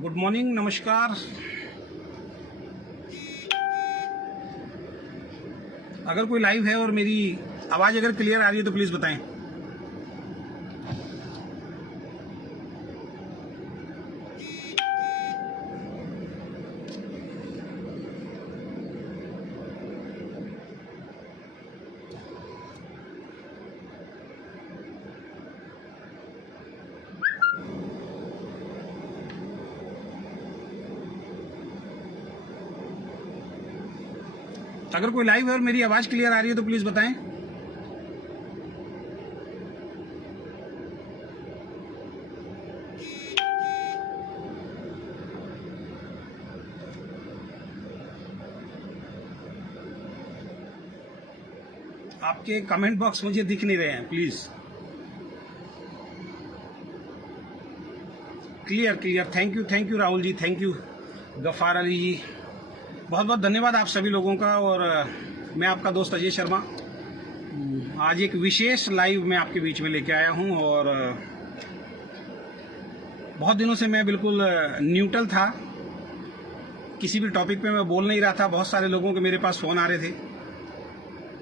Good morning, नमस्कार। अगर कोई लाइव है और मेरी आवाज़ अगर क्लियर आ रही है तो प्लीज़ बताएं। अगर कोई लाइव है और मेरी आवाज़ क्लियर आ रही है तो प्लीज़ बताएं। आपके कमेंट बॉक्स मुझे दिख नहीं रहे हैं, please. Clear. Thank you Rahul ji, thank you Gaffar Ali ji, बहुत बहुत धन्यवाद आप सभी लोगों का। और मैं आपका दोस्त अजय शर्मा आज एक विशेष लाइव में आपके बीच में लेके आया हूं। और बहुत दिनों से मैं बिल्कुल न्यूट्रल था, किसी भी टॉपिक पे मैं बोल नहीं रहा था। बहुत सारे लोगों के मेरे पास फ़ोन आ रहे थे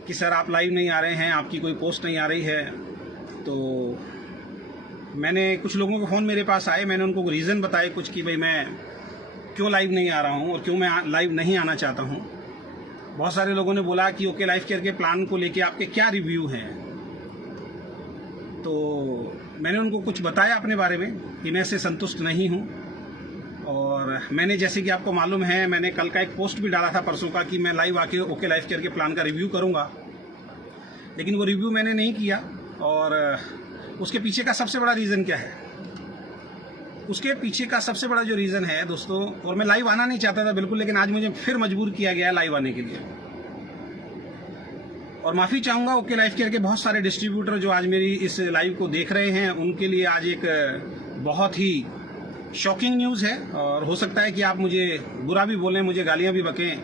कि सर आप लाइव नहीं आ रहे हैं, आपकी कोई पोस्ट नहीं आ रही है। तो मैंने कुछ लोगों के फ़ोन मेरे पास आए, मैंने उनको रीज़न बताए कुछ कि भाई मैं क्यों लाइव नहीं आ रहा हूँ और क्यों मैं लाइव नहीं आना चाहता हूँ। बहुत सारे लोगों ने बोला कि ओके लाइफ केयर के प्लान को लेके आपके क्या रिव्यू हैं। तो मैंने उनको कुछ बताया अपने बारे में कि मैं इससे संतुष्ट नहीं हूँ। और मैंने, जैसे कि आपको मालूम है, मैंने कल का एक पोस्ट भी डाला था परसों का कि मैं लाइव आके ओके लाइफ केयर के प्लान का रिव्यू करूँगा, लेकिन वो रिव्यू मैंने नहीं किया। और उसके पीछे का सबसे बड़ा रीज़न क्या है? उसके पीछे का सबसे बड़ा जो रीज़न है दोस्तों, और मैं लाइव आना नहीं चाहता था बिल्कुल, लेकिन आज मुझे फिर मजबूर किया गया है लाइव आने के लिए। और माफ़ी चाहूँगा ओके लाइफ केयर के बहुत सारे डिस्ट्रीब्यूटर जो आज मेरी इस लाइव को देख रहे हैं, उनके लिए आज एक बहुत ही शॉकिंग न्यूज़ है। और हो सकता है कि आप मुझे बुरा भी बोलें, मुझे गालियाँ भी बकें,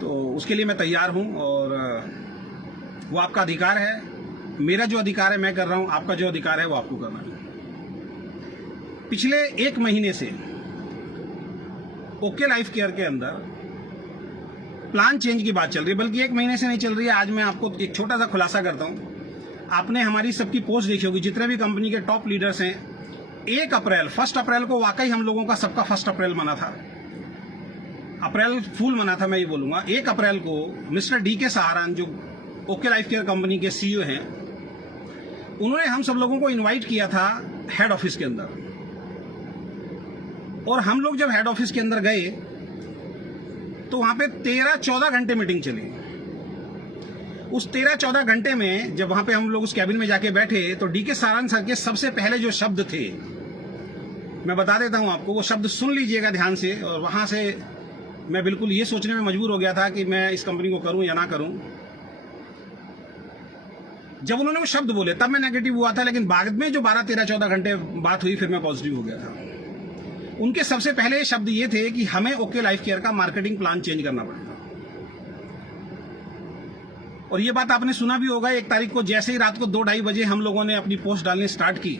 तो उसके लिए मैं तैयार हूँ। और वो आपका अधिकार है, मेरा जो अधिकार है मैं कर रहा हूँ, आपका जो अधिकार है वो आपको करना है। पिछले 1 महीने से ओके लाइफ केयर के अंदर प्लान चेंज की बात चल रही है, बल्कि 1 महीने से नहीं चल रही है। आज मैं आपको एक छोटा सा खुलासा करता हूं। आपने हमारी सबकी पोस्ट देखी होगी, जितने भी कंपनी के टॉप लीडर्स हैं। 1 अप्रैल को वाकई हम लोगों का सबका 1 अप्रैल मना था, अप्रैल फूल मना था, मैं ये बोलूंगा। 1 अप्रैल को मिस्टर DK सहारन, जो ओके लाइफ केयर कंपनी के CEO हैं, उन्होंने हम सब लोगों को इन्वाइट किया था हेड ऑफिस के अंदर। और हम लोग जब हेड ऑफिस के अंदर गए तो वहां पे 13-14 घंटे मीटिंग चली। उस 13-14 घंटे में जब वहां पे हम लोग उस कैबिन में जाके बैठे तो DK सहारन सर के सबसे पहले जो शब्द थे, मैं बता देता हूं आपको, वो शब्द सुन लीजिएगा ध्यान से। और वहां से मैं बिल्कुल ये सोचने में मजबूर हो गया था कि मैं इस कंपनी को करूं या ना करूं। जब उन्होंने वो शब्द बोले तब मैं नेगेटिव हुआ था, लेकिन बाद में जो 12-13-14 घंटे बात हुई फिर मैं पॉजिटिव हो गया था। उनके सबसे पहले शब्द ये थे कि हमें ओके लाइफ केयर का मार्केटिंग प्लान चेंज करना पड़ेगा। और ये बात आपने सुना भी होगा, 1 तारीख को जैसे ही रात को 2-2:30 बजे हम लोगों ने अपनी पोस्ट डालनी स्टार्ट की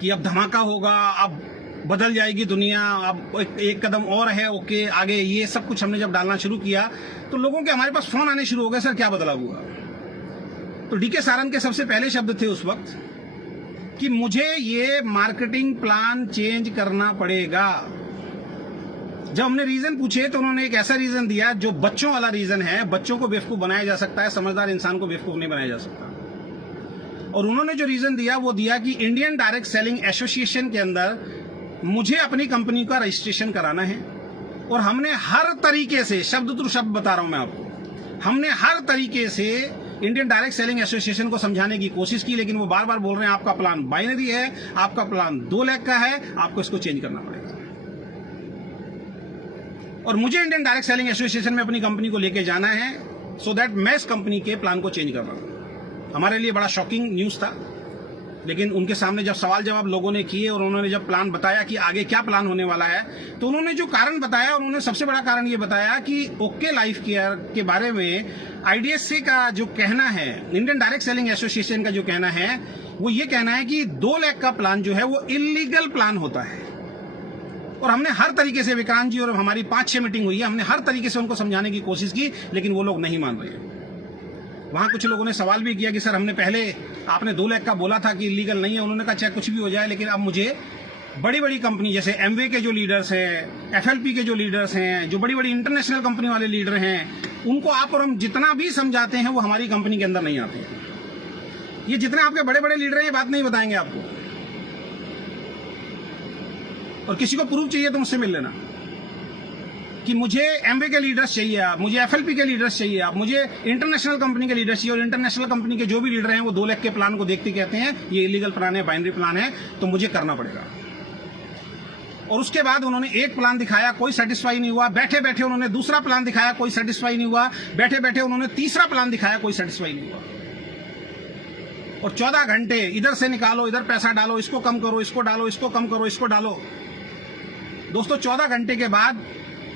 कि अब धमाका होगा, अब बदल जाएगी दुनिया, अब एक कदम और है ओके आगे, ये सब कुछ हमने जब डालना शुरू किया तो लोगों के हमारे पास फोन आने शुरू हो गए, सर क्या बदलाव हुआ? तो DK सहारन के सबसे पहले शब्द थे उस वक्त कि मुझे ये मार्केटिंग प्लान चेंज करना पड़ेगा। जब हमने रीजन पूछे तो उन्होंने एक ऐसा रीजन दिया जो बच्चों वाला रीजन है। बच्चों को बेवकूफ बनाया जा सकता है, समझदार इंसान को बेवकूफ नहीं बनाया जा सकता। और उन्होंने जो रीजन दिया वो दिया कि इंडियन डायरेक्ट सेलिंग एसोसिएशन के अंदर मुझे अपनी कंपनी का रजिस्ट्रेशन कराना है। और हमने हर तरीके से, शब्द टू शब्द बता रहा हूं मैं आपको, हमने हर तरीके से इंडियन डायरेक्ट सेलिंग एसोसिएशन को समझाने की कोशिश की, लेकिन वो बार बार बोल रहे हैं आपका प्लान बाइनरी है, आपका प्लान 2 लाख का है, आपको इसको चेंज करना पड़ेगा। और मुझे इंडियन डायरेक्ट सेलिंग एसोसिएशन में अपनी कंपनी को लेके जाना है, सो दैट मैं इस कंपनी के प्लान को चेंज कर रहा हूं। हमारे लिए बड़ा शॉकिंग न्यूज था, लेकिन उनके सामने जब सवाल जवाब लोगों ने किए और उन्होंने जब प्लान बताया कि आगे क्या प्लान होने वाला है, तो उन्होंने जो कारण बताया, उन्होंने सबसे बड़ा कारण ये बताया कि ओके लाइफ केयर के बारे में IDSA का जो कहना है, इंडियन डायरेक्ट सेलिंग एसोसिएशन का जो कहना है वो ये कहना है कि 2 लाख का प्लान जो है वो इलीगल प्लान होता है। और हमने हर तरीके से, विक्रांत जी और हमारी 5-6 मीटिंग हुई है, हमने हर तरीके से उनको समझाने की कोशिश की, लेकिन वो लोग नहीं मान रहे हैं। वहां कुछ लोगों ने सवाल भी किया कि सर हमने पहले आपने 2 लाख का बोला था कि इलीगल नहीं है। उन्होंने कहा चाहे कुछ भी हो जाए, लेकिन अब मुझे बड़ी बड़ी कंपनी जैसे एमवे के जो लीडर्स हैं, एफएलपी के जो लीडर्स हैं, जो बड़ी बड़ी इंटरनेशनल कंपनी वाले लीडर हैं, उनको आप और हम जितना भी समझाते हैं वो हमारी कंपनी के अंदर नहीं आते हैं। ये जितने आपके बड़े बड़े लीडर हैं ये बात नहीं बताएंगे आपको, और किसी को प्रूफ चाहिए तो मुझसे मिल लेना कि मुझे एमवे के लीडर्स चाहिए आप, मुझे एफएलपी के लीडर्स चाहिए आप, मुझे इंटरनेशनल कंपनी के लीडर्स चाहिए। और इंटरनेशनल कंपनी के जो भी लीडर हैं वो 2 लाख के प्लान को देखते कहते हैं ये इलीगल प्लान है, बाइनरी प्लान है, तो मुझे करना पड़ेगा। और उसके बाद उन्होंने एक प्लान दिखाया, कोई सेटिस्फाई नहीं हुआ, बैठे बैठे उन्होंने दूसरा प्लान दिखाया, कोई सेटिस्फाई नहीं हुआ, बैठे बैठे उन्होंने तीसरा प्लान दिखाया, कोई सेटिस्फाई नहीं हुआ। और 14 घंटे इधर से निकालो, इधर पैसा डालो, इसको कम करो, इसको डालो, इसको कम करो, इसको डालो। दोस्तों 14 घंटे के बाद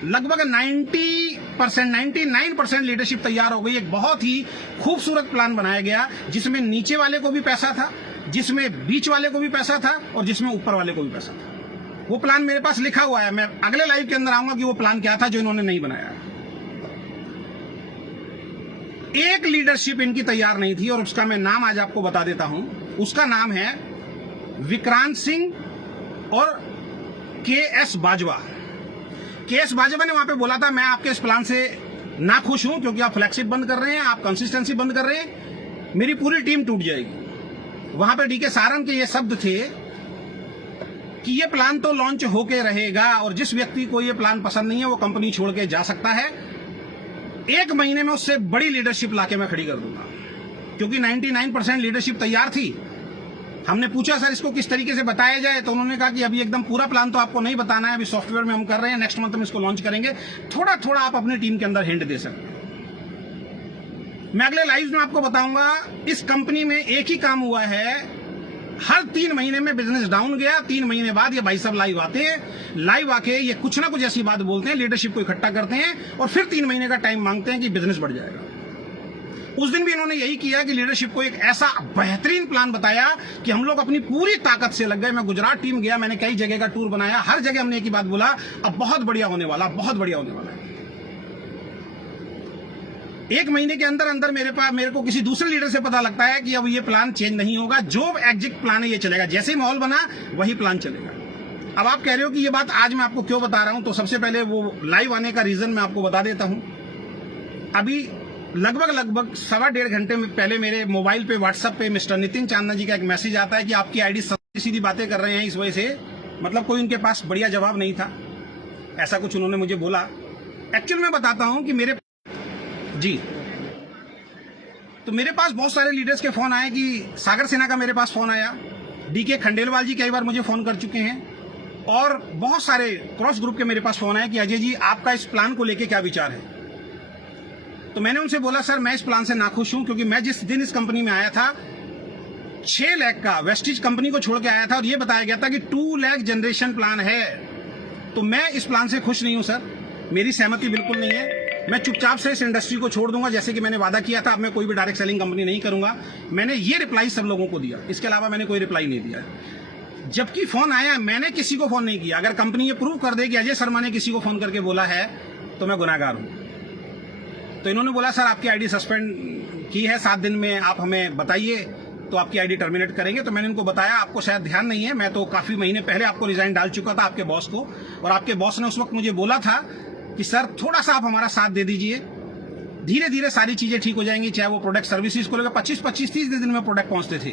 लगभग 90%, 99% लीडरशिप तैयार हो गई। एक बहुत ही खूबसूरत प्लान बनाया गया जिसमें नीचे वाले को भी पैसा था, जिसमें बीच वाले को भी पैसा था, और जिसमें ऊपर वाले को भी पैसा था। वो प्लान मेरे पास लिखा हुआ है, मैं अगले लाइव के अंदर आऊंगा कि वो प्लान क्या था जो इन्होंने नहीं बनाया। एक लीडरशिप इनकी तैयार नहीं थी, और उसका मैं नाम आज आपको बता देता हूं। उसका नाम है विक्रांत सिंह और के.एस. बाजवा। के.एस. बाजवा ने वहां पे बोला था मैं आपके इस प्लान से ना खुश हूं क्योंकि आप फ्लैगशिप बंद कर रहे हैं, आप कंसिस्टेंसी बंद कर रहे हैं, मेरी पूरी टीम टूट जाएगी। वहां पे डी.के. सारंग के ये शब्द थे कि ये प्लान तो लॉन्च होके रहेगा और जिस व्यक्ति को ये प्लान पसंद नहीं है वो कंपनी छोड़ के जा सकता है। 1 महीने में उससे बड़ी लीडरशिप लाके मैं खड़ी कर दूंगा, क्योंकि 99% लीडरशिप तैयार थी। हमने पूछा सर इसको किस तरीके से बताया जाए, तो उन्होंने कहा कि अभी एकदम पूरा प्लान तो आपको नहीं बताना है, अभी सॉफ्टवेयर में हम कर रहे हैं, नेक्स्ट मंथ हम इसको लॉन्च करेंगे, थोड़ा थोड़ा आप अपनी टीम के अंदर हिंट दे सकते हैं। मैं अगले लाइव में आपको बताऊंगा इस कंपनी में एक ही काम हुआ है, हर 3 महीने में बिजनेस डाउन गया, 3 महीने बाद ये भाई साहब लाइव आते हैं, लाइव आके ये कुछ ना कुछ ऐसी बात बोलते हैं, लीडरशिप को इकट्ठा करते हैं और फिर 3 महीने का टाइम मांगते हैं कि बिजनेस बढ़ जाएगा। उस दिन भी इन्होंने यही किया कि लीडरशिप को एक ऐसा बेहतरीन प्लान बताया कि हम लोग अपनी पूरी ताकत से लग गए। मैं गुजरात टीम गया, मैंने कई जगह का टूर बनाया, हर जगह हमने एक ही बात बोला, अब बहुत बढ़िया होने वाला, बहुत बढ़िया होने वाला है। 1 महीने के अंदर अंदर मेरे को किसी दूसरे लीडर से पता लगता है कि अब ये प्लान चेंज नहीं होगा, जो एग्जिट प्लान है ये चलेगा, जैसे ही माहौल बना वही प्लान चलेगा। अब आप कह रहे हो कि ये बात आज मैं आपको क्यों बता रहा हूं, तो सबसे पहले वो लाइव आने का रीजन मैं आपको बता देता हूं। अभी लगभग 1.25 घंटे में पहले मेरे मोबाइल पे व्हाट्सएप पे मिस्टर नितिन चांदना जी का एक मैसेज आता है कि आपकी आईडी सीधी सीधी बातें कर रहे हैं, इस वजह से मतलब कोई उनके पास बढ़िया जवाब नहीं था, ऐसा कुछ उन्होंने मुझे बोला। एक्चुअल में बताता हूं कि मेरे पास बहुत सारे लीडर्स के फोन आए, कि सागर सिन्हा का मेरे पास फोन आया, डी.के. खंडेलवाल जी कई बार मुझे फोन कर चुके हैं, और बहुत सारे क्रॉस ग्रुप के मेरे पास फोन आए कि अजय जी आपका इस प्लान को लेके क्या विचार है। तो मैंने उनसे बोला सर मैं इस प्लान से नाखुश हूं, क्योंकि मैं जिस दिन इस कंपनी में आया था 6 लाख का वेस्टिज कंपनी को छोड़ के आया था और ये बताया गया था कि 2 लाख जनरेशन प्लान है। तो मैं इस प्लान से खुश नहीं हूं सर, मेरी सहमति बिल्कुल नहीं है। मैं चुपचाप से इस इंडस्ट्री को छोड़ दूंगा, जैसे कि मैंने वादा किया था। अब मैं कोई भी डायरेक्ट सेलिंग कंपनी नहीं करूंगा। मैंने ये रिप्लाई सब लोगों को दिया, इसके अलावा मैंने कोई रिप्लाई नहीं दिया। जबकि फोन आया, मैंने किसी को फोन नहीं किया। अगर कंपनी ये प्रूव कर दे कि अजय शर्मा ने किसी को फोन करके बोला है तो मैं गुनाहगार हूं। तो इन्होंने बोला सर आपकी आईडी सस्पेंड की है, 7 दिन में आप हमें बताइए तो आपकी आईडी टर्मिनेट करेंगे। तो मैंने उनको बताया आपको शायद ध्यान नहीं है, मैं तो काफी महीने पहले आपको रिजाइन डाल चुका था आपके बॉस को, और आपके बॉस ने उस वक्त मुझे बोला था कि सर थोड़ा सा आप हमारा साथ दे दीजिए, धीरे धीरे सारी चीजें ठीक हो जाएंगी। चाहे वो प्रोडक्ट सर्विसेज को लेकर 25-30 दिन में प्रोडक्ट पहुंचते थे,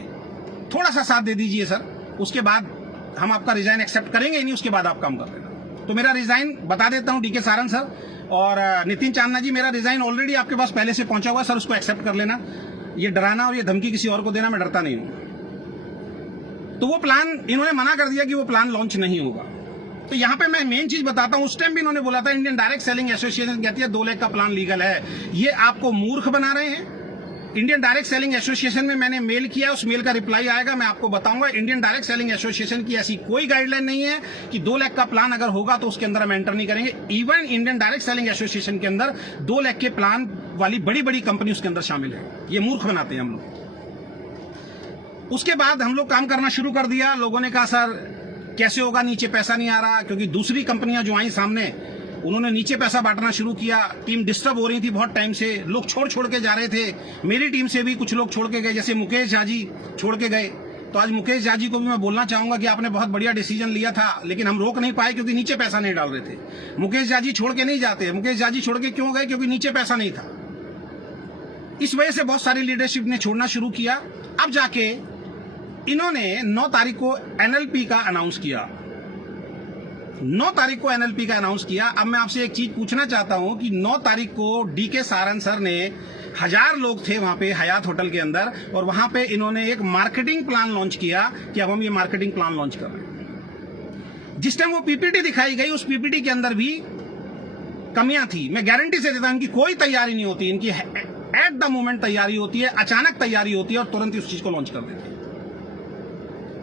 थोड़ा सा साथ दे दीजिए सर, उसके बाद हम आपका रिजाइन एक्सेप्ट करेंगे ही नहीं, उसके बाद आप काम कर लेना। तो मेरा रिजाइन बता देता हूं, डी.के. सारंग सर और नितिन चांदना जी, मेरा रिजाइन ऑलरेडी आपके पास पहले से पहुंचा हुआ सर, उसको एक्सेप्ट कर लेना। ये डराना और ये धमकी किसी और को देना मैं डरता नहीं हूं। तो वो प्लान इन्होंने मना कर दिया कि वो प्लान लॉन्च नहीं होगा। तो यहां पे मैं मेन चीज बताता हूं, उस टाइम भी इन्होंने बोला था इंडियन डायरेक्ट सेलिंग एसोसिएशन कहती है 2 लाख का प्लान लीगल है, ये आपको मूर्ख बना रहे हैं। इंडियन डायरेक्ट सेलिंग एसोसिएशन में मैंने मेल किया, उस मेल का रिप्लाई आएगा, मैं आपको बताऊंगा। इंडियन डायरेक्ट सेलिंग एसोसिएशन की ऐसी कोई गाइडलाइन नहीं है कि 2 लाख का प्लान अगर होगा तो उसके अंदर हम एंटर नहीं करेंगे। Even Indian direct selling association के अंदर 2 लाख के प्लान वाली बड़ी बड़ी कंपनी उसके अंदर शामिल है, ये मूर्ख बनाते हैं हम लोग। उसके बाद हम लोग काम करना शुरू कर दिया। लोगों ने कहा सर कैसे होगा, नीचे पैसा नहीं आ रहा, क्योंकि दूसरी कंपनियां जो आई सामने उन्होंने नीचे पैसा बांटना शुरू किया। टीम डिस्टर्ब हो रही थी बहुत टाइम से, लोग छोड़ के जा रहे थे। मेरी टीम से भी कुछ लोग छोड़ के गए, जैसे मुकेश झा जी छोड़ के गए। तो आज मुकेश झा जी को भी मैं बोलना चाहूंगा कि आपने बहुत बढ़िया डिसीजन लिया था, लेकिन हम रोक नहीं पाए क्योंकि नीचे पैसा नहीं डाल रहे थे। मुकेश झा जी छोड़ के नहीं जाते। मुकेश झा जी छोड़ के क्यों गए? क्योंकि नीचे पैसा नहीं था। इस वजह से बहुत सारी लीडरशिप ने छोड़ना शुरू किया। अब जाके इन्होंने 9 तारीख को एनएलपी का अनाउंस किया। 9 तारीख को एनएलपी का अनाउंस किया। अब मैं आपसे एक चीज पूछना चाहता हूं कि 9 तारीख को डीके सारन सर ने, 1000 लोग थे वहां पे हयात होटल के अंदर, और वहां पे इन्होंने एक मार्केटिंग प्लान लॉन्च किया कि अब हम ये मार्केटिंग प्लान लॉन्च कर रहे हैं। जिस टाइम वो पीपीटी दिखाई गई, उस पीपीटी के अंदर भी कमियां थी। मैं गारंटी से देता हूं इनकी कोई तैयारी नहीं होती, इनकी एट द मोमेंट तैयारी होती है, अचानक तैयारी होती है और तुरंत ही उस चीज को लॉन्च कर देते हैं।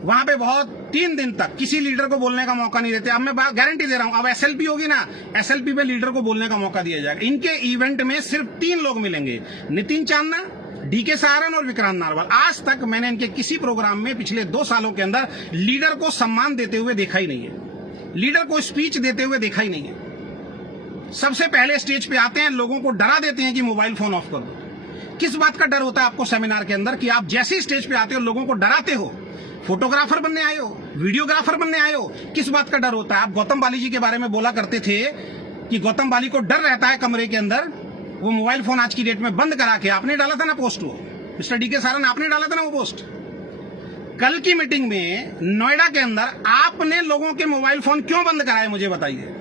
वहां पे बहुत 3 दिन तक किसी लीडर को बोलने का मौका नहीं देते। अब मैं गारंटी दे रहा हूं, अब एसएलपी होगी ना, एसएलपी पे लीडर को बोलने का मौका दिया जाएगा। इनके इवेंट में सिर्फ 3 लोग मिलेंगे, नितिन चांदना, डीके सारन और विक्रांत नारवाल। आज तक मैंने इनके किसी प्रोग्राम में पिछले 2 सालों के अंदर लीडर को सम्मान देते हुए देखा ही नहीं है, लीडर को स्पीच देते हुए देखा ही नहीं है। सबसे पहले स्टेज पे आते हैं, लोगों को डरा देते हैं कि मोबाइल फोन ऑफ कर दो। किस बात का डर होता है आपको सेमिनार के अंदर कि आप जैसे स्टेज पे आते हो लोगों को डराते हो? फोटोग्राफर बनने आए हो, वीडियोग्राफर बनने आए हो, किस बात का डर होता है? आप गौतम बाली जी के बारे में बोला करते थे कि गौतम बाली को डर रहता है कमरे के अंदर, वो मोबाइल फोन आज की डेट में बंद करा के आपने डाला था ना पोस्ट, वो मिस्टर डीके सारन आपने डाला था ना वो पोस्ट। कल की मीटिंग में नोएडा के अंदर आपने लोगों के मोबाइल फोन क्यों बंद कराए, मुझे बताइए।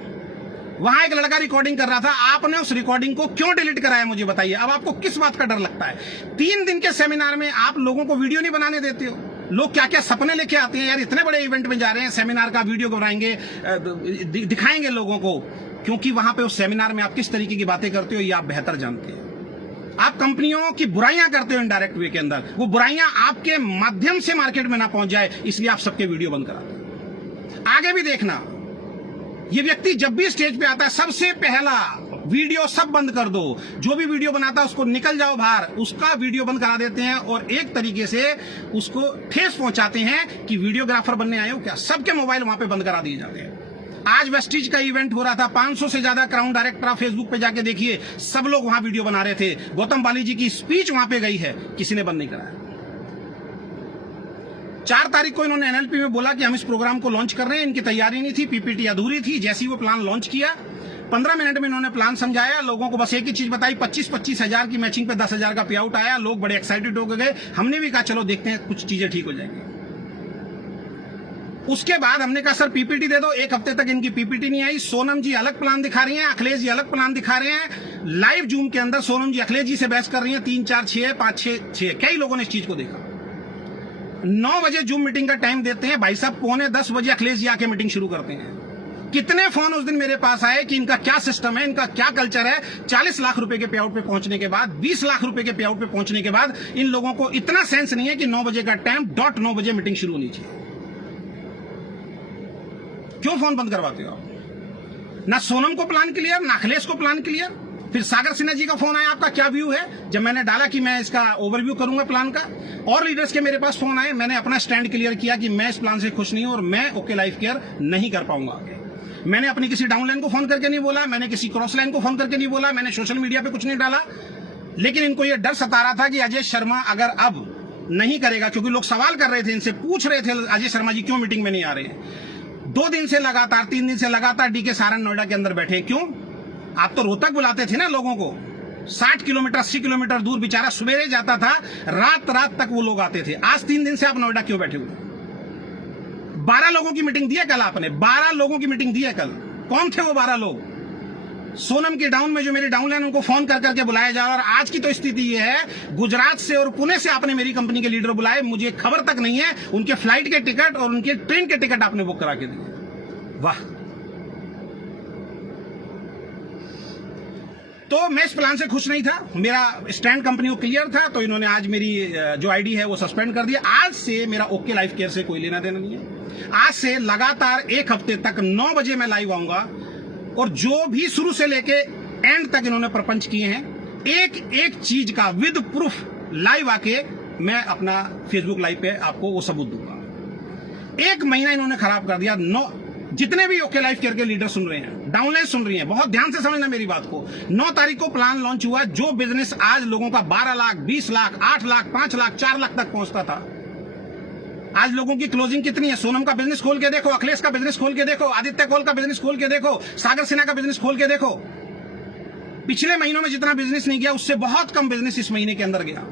वहां एक लड़का रिकॉर्डिंग कर रहा था, आपने उस रिकॉर्डिंग को क्यों डिलीट कराया, मुझे बताइए। अब आपको किस बात का डर लगता है? 3 दिन के सेमिनार में आप लोगों को वीडियो नहीं बनाने देते हो। लोग क्या क्या सपने लेके आते हैं, यार इतने बड़े इवेंट में जा रहे हैं, सेमिनार का वीडियो बनाएंगे, दिखाएंगे लोगों को, क्योंकि वहां पे उस सेमिनार में आप किस तरीके की बातें करते हो ये आप बेहतर जानते हैं। आप कंपनियों की बुराइयां करते हो इनडायरेक्ट वे के अंदर, वो बुराइयां आपके माध्यम से मार्केट में ना पहुंच जाए, इसलिए आप सबके वीडियो बंद कराते हैं। आगे भी देखना, ये व्यक्ति जब भी स्टेज पे आता है सबसे पहला वीडियो सब बंद कर दो, जो भी वीडियो बनाता है उसको निकल जाओ बाहर, उसका वीडियो बंद करा देते हैं और एक तरीके से उसको ठेस पहुंचाते हैं कि वीडियोग्राफर बनने आए हो क्या। सबके मोबाइल वहां पे बंद करा दिए जाते हैं। आज वेस्टिज का इवेंट हो रहा था, 500 से ज्यादा क्राउन डायरेक्टर आप फेसबुक पे जाके देखिए, सब लोग वहां वीडियो बना रहे थे। गौतम बाली जी की स्पीच वहां पे गई है, किसी ने बंद नहीं कराया। 4 तारीख को इन्होंने एनएलपी में बोला कि हम इस प्रोग्राम को लॉन्च कर रहे हैं, इनकी तैयारी नहीं थी, पीपीटी अधूरी थी। जैसे ही वो प्लान लॉन्च किया, 15 मिनट में इन्होंने प्लान समझाया, लोगों को बस एक ही चीज बताई, 25-25 हजार की मैचिंग पे 10,000 का पे आउट आया। लोग बड़े एक्साइटेड हो गए। हमने भी कहा चलो देखते हैं कुछ चीजें ठीक हो जाएंगी। उसके बाद हमने कहा सर पीपीटी दे दो। 1 हफ्ते तक इनकी पीपीटी नहीं आई। सोनम जी अलग प्लान दिखा रही हैं, अखिलेश जी अलग प्लान दिखा रहे हैं। लाइव जूम के अंदर सोनम जी अखिलेश जी से बहस कर रही हैं, 3, 4, 6, 5, 6, कई लोगों ने इस चीज को देखा। 9 बजे जूम मीटिंग का टाइम देते हैं, भाई साहब 9:45 बजे अखिलेश जी आके मीटिंग शुरू करते हैं। कितने फोन उस दिन मेरे पास आए कि इनका क्या सिस्टम है, इनका क्या कल्चर है। 40 लाख रुपए के पे आउट पे पहुंचने के बाद, 20 लाख रुपए के पे आउट पे पहुंचने के बाद इन लोगों को इतना सेंस नहीं है कि 9 बजे का टाइम, डॉट 9 बजे मीटिंग शुरू होनी चाहिए। क्यों फोन बंद करवाते हो आप? ना सोनम को प्लान क्लियर, ना अखिलेश को प्लान क्लियर। फिर सागर सिन्हा जी का फोन आया, आपका क्या व्यू है? जब मैंने डाला कि मैं इसका ओवरव्यू करूंगा प्लान का, और लीडर्स के मेरे पास फोन आए, मैंने अपना स्टैंड क्लियर किया कि मैं इस प्लान से खुश नहीं हूं और मैं ओके लाइफ केयर नहीं कर पाऊंगा आगे। मैंने अपनी किसी डाउनलाइन को फोन करके नहीं बोला, मैंने किसी क्रॉस लाइन को फोन करके नहीं बोला, मैंने सोशल मीडिया पे कुछ नहीं डाला। लेकिन इनको यह डर सता रहा था कि अजय शर्मा अगर अब नहीं करेगा, क्योंकि लोग सवाल कर रहे थे, इनसे पूछ रहे थे अजय शर्मा जी क्यों मीटिंग में नहीं आ रहे हैं। 2 दिन से लगातार, 3 दिन से लगातार डीके सारन नोएडा के अंदर बैठे। क्यों? आप तो रोहतक बुलाते थे ना लोगों को, 60 किलोमीटर 80 किलोमीटर दूर बेचारा सवेरे जाता था, रात तक वो लोग आते थे। आज 3 दिन से आप नोएडा क्यों बैठे हुए? 12 लोगों की मीटिंग दी है कल आपने, 12 लोगों की मीटिंग दी है कल। कौन थे वो 12 लोग? सोनम की डाउन में जो मेरी डाउनलाइन उनको फोन कर करके बुलाया जा रहा। और आज की तो स्थिति ये है, गुजरात से और पुणे से आपने मेरी कंपनी के लीडर बुलाए, मुझे खबर तक नहीं है उनके फ्लाइट के टिकट और उनके ट्रेन के टिकट आपने बुक करा के दिए। वाह! तो मैं इस प्लान से खुश नहीं था, मेरा स्टैंड कंपनी को क्लियर था, तो इन्होंने आज मेरी जो आईडी है वो सस्पेंड कर दिया। आज से मेरा ओके लाइफ केयर से कोई लेना देना नहीं है। आज से लगातार 1 हफ्ते तक 9 बजे मैं लाइव आऊंगा, और जो भी शुरू से लेके एंड तक इन्होंने प्रपंच किए हैं, एक एक चीज का विद प्रूफ लाइव आके मैं अपना फेसबुक लाइव पे आपको वो सबूत दूंगा। 1 महीना इन्होंने खराब कर दिया। जितने भी ओके लाइफ करके लीडर सुन रहे हैं, डाउनलाइन सुन रही हैं, बहुत ध्यान से समझना मेरी बात को। 9 तारीख को प्लान लॉन्च हुआ। जो बिजनेस आज लोगों का 12 लाख, 20 लाख, 8 लाख, 5 लाख, 4 लाख तक पहुंचता था, आज लोगों की क्लोजिंग कितनी है? सोनम का बिजनेस खोल के देखो, अखिलेश का बिजनेस खोल के देखो, आदित्य कोल का बिजनेस खोल के देखो, सागर सिन्हा का बिजनेस खोल के देखो। पिछले महीनों में जितना बिजनेस नहीं गया उससे बहुत कम बिजनेस इस महीने के अंदर गया।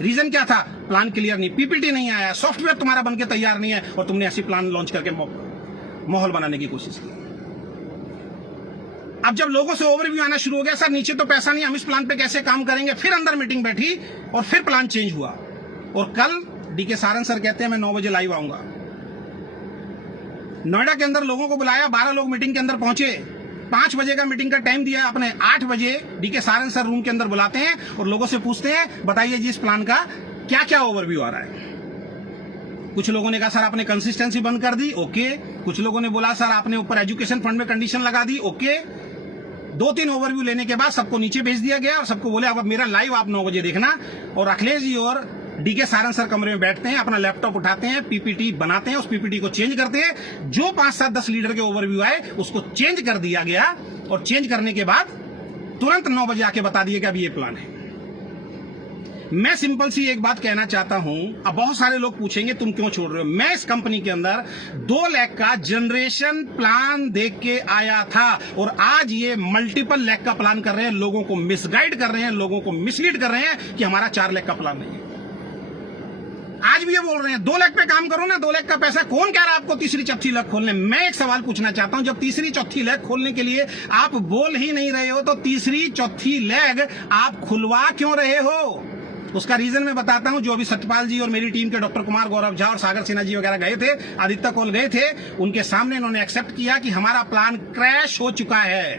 रीजन क्या था? प्लान क्लियर नहीं, पीपीटी नहीं आया, सॉफ्टवेयर तुम्हारा बनके तैयार नहीं है और तुमने ऐसी प्लान लॉन्च करके माहौल बनाने की कोशिश की। अब जब लोगों से ओवरव्यू आना शुरू हो गया, सर नीचे तो पैसा नहीं, हम इस प्लान पे कैसे काम करेंगे, फिर अंदर मीटिंग बैठी और फिर प्लान चेंज हुआ। और कल डीके सारंग सर कहते हैं मैं 9 बजे लाइव आऊंगा। नोएडा के अंदर लोगों को बुलाया, 12 लोग मीटिंग के अंदर पहुंचे। 5 बजे का मीटिंग का टाइम दिया आपने, 8 बजे डीके सारंग सर रूम के अंदर बुलाते हैं और लोगों से पूछते हैं बताइए जी इस प्लान का क्या क्या ओवरव्यू आ रहा है। कुछ लोगों ने कहा सर आपने कंसिस्टेंसी बंद कर दी, ओके। कुछ लोगों ने बोला सर आपने ऊपर एजुकेशन फंड में कंडीशन लगा दी, ओके। 2-3 ओवरव्यू लेने के बाद सबको नीचे भेज दिया गया और सबको बोले अब मेरा लाइव आप 9 बजे देखना। और अखिलेश जी और डीके सारंग सर कमरे में बैठते हैं, अपना लैपटॉप उठाते हैं, पीपीटी बनाते हैं, उस पीपीटी को चेंज करते हैं। जो 5, 7, 10 लीडर के ओवरव्यू आए उसको चेंज कर दिया गया और चेंज करने के बाद तुरंत 9 बजे आके बता दिए कि अब ये प्लान है। मैं सिंपल सी एक बात कहना चाहता हूं। अब बहुत सारे लोग पूछेंगे तुम क्यों छोड़ रहे हो। मैं इस कंपनी के अंदर 2 लाख का जनरेशन प्लान देख के आया था और आज ये मल्टीपल लाख का प्लान कर रहे हैं, लोगों को मिसगाइड कर रहे हैं, लोगों को मिसलीड कर रहे हैं कि हमारा 4 लाख का प्लान नहीं है। आज भी ये बोल रहे हैं 2 लाख पे काम करो ना, 2 लाख का पैसा। कौन कह रहा है आपको तीसरी चौथी लाख खोलने? मैं एक सवाल पूछना चाहता हूं, जब तीसरी चौथी लाख खोलने के लिए आप बोल ही नहीं रहे हो तो तीसरी चौथी लाख आप खुलवा क्यों रहे हो? उसका रीजन मैं बताता हूं। जो अभी सत्यपाल जी और मेरी टीम के डॉक्टर कुमार, गौरव झा और सागर सिन्हा जी वगैरह गए थे, आदित्य कोल गए थे, उनके सामने इन्होंने एक्सेप्ट किया कि हमारा प्लान क्रैश हो चुका है,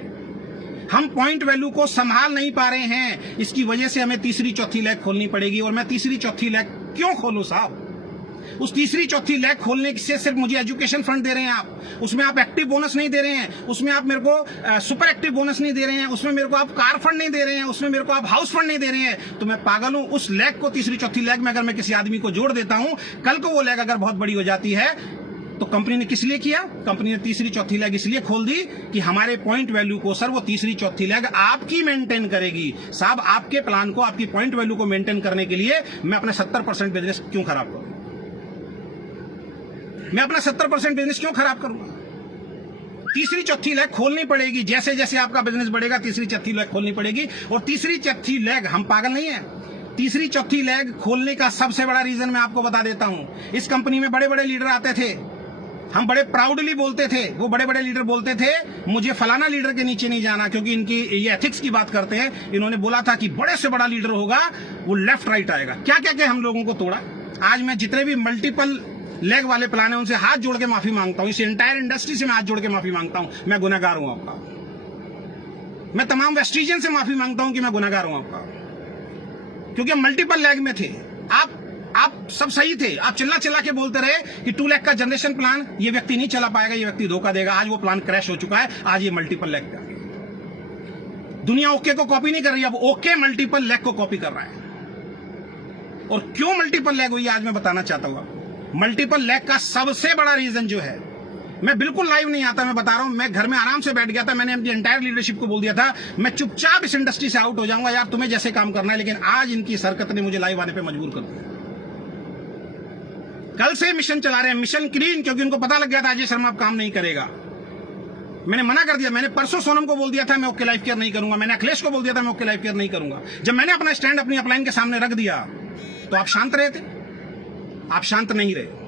हम पॉइंट वैल्यू को संभाल नहीं पा रहे हैं, इसकी वजह से हमें तीसरी चौथी लाख खोलनी पड़ेगी। और मैं तीसरी चौथी लाख क्यों खोलूं साहब? उस तीसरी चौथी लाख खोलने से सिर्फ मुझे एजुकेशन फंड दे रहे हैं आप, उसमें आप एक्टिव बोनस नहीं दे रहे हैं, उसमें आप मेरे को सुपर एक्टिव बोनस नहीं दे रहे हैं, उसमें मेरे को आप कार फंड नहीं दे रहे हैं, उसमें मेरे को आप हाउस फंड नहीं दे रहे हैं। तो मैं पागल हूं? उस लाख को तीसरी चौथी लाख में अगर मैं किसी आदमी को जोड़ देता हूं, कल को वो लाख अगर बहुत बड़ी हो जाती है तो कंपनी ने किस लिए किया? कंपनी ने तीसरी चौथी लाख इसलिए खोल दी कि हमारे पॉइंट वैल्यू को, सर वो तीसरी चौथी लाख आपकी मेंटेन करेगी। साहब आपके प्लान को, आपकी पॉइंट वैल्यू को मेंटेन करने के लिए मैं अपना 70% बिजनेस क्यों खराब करूं? मैं अपना 70% बिजनेस क्यों खराब करूंगा? तीसरी चौथी लाख खोलनी पड़ेगी। जैसे जैसे आपका बिजनेस बढ़ेगा तीसरी चौथी लाख खोलनी पड़ेगी। और तीसरी चौथी लाख, हम पागल नहीं है, तीसरी चौथी लाख खोलने का सबसे बड़ा रीजन मैं आपको बता देता हूं। इस कंपनी में बड़े बड़े लीडर आते थे, हम बड़े प्राउडली बोलते थे, वो बड़े बड़े लीडर बोलते थे मुझे फलाना लीडर के नीचे नहीं जाना, क्योंकि इनकी ये एथिक्स की बात करते हैं। इन्होंने बोला था कि बड़े से बड़ा लीडर होगा वो लेफ्ट राइट आएगा। क्या क्या क्या हम लोगों को तोड़ा। आज मैं जितने भी मल्टीपल लेग वाले प्लान है उनसे हाथ जोड़ के माफी मांगता हूं। इस एंटायर इंडस्ट्री से मैं हाथ जोड़ के माफी मांगता हूं, मैं गुनहगार हूं आपका। मैं तमाम वेस्टिजियन से माफी मांगता हूं कि मैं गुनहगार हूं आपका, क्योंकि हम मल्टीपल लेग में थे। आप सब सही थे, आप चिल्ला चिल्ला के बोलते रहे कि 2 लाख का जनरेशन प्लान ये व्यक्ति नहीं चला पाएगा, ये व्यक्ति धोखा देगा। आज वो प्लान क्रैश हो चुका है, आज ये मल्टीपल लेग का। दुनिया ओके को कॉपी नहीं कर रही, अब ओके मल्टीपल लेग को कॉपी कर रहा है। और क्यों मल्टीपल लेग हुई आज मैं बताना चाहता हूं। मल्टीपल लेग का सबसे बड़ा रीजन जो है, मैं बिल्कुल लाइव नहीं आता, मैं बता रहा हूं, मैं घर में आराम से बैठ गया था। मैंने अपनी एंटायर लीडरशिप को बोल दिया था मैं चुपचाप इस इंडस्ट्री से आउट हो जाऊंगा, यार तुम्हें जैसे काम करना है। लेकिन आज इनकी सरकत ने मुझे लाइव आने पे मजबूर कर दिया। कल से मिशन चला रहे हैं, मिशन क्लीन, क्योंकि उनको पता लग गया था अजय शर्मा अब काम नहीं करेगा। मैंने मना कर दिया। मैंने परसों सोनम को बोल दिया था मैं ओके लाइफ केयर नहीं करूंगा, मैंने अखिलेश को बोल दिया था मैं ओके लाइफ केयर नहीं करूंगा। जब मैंने अपना स्टैंड अपनी अपलाइन के सामने रख दिया तो आप शांत रहे थे, आप शांत नहीं रहे।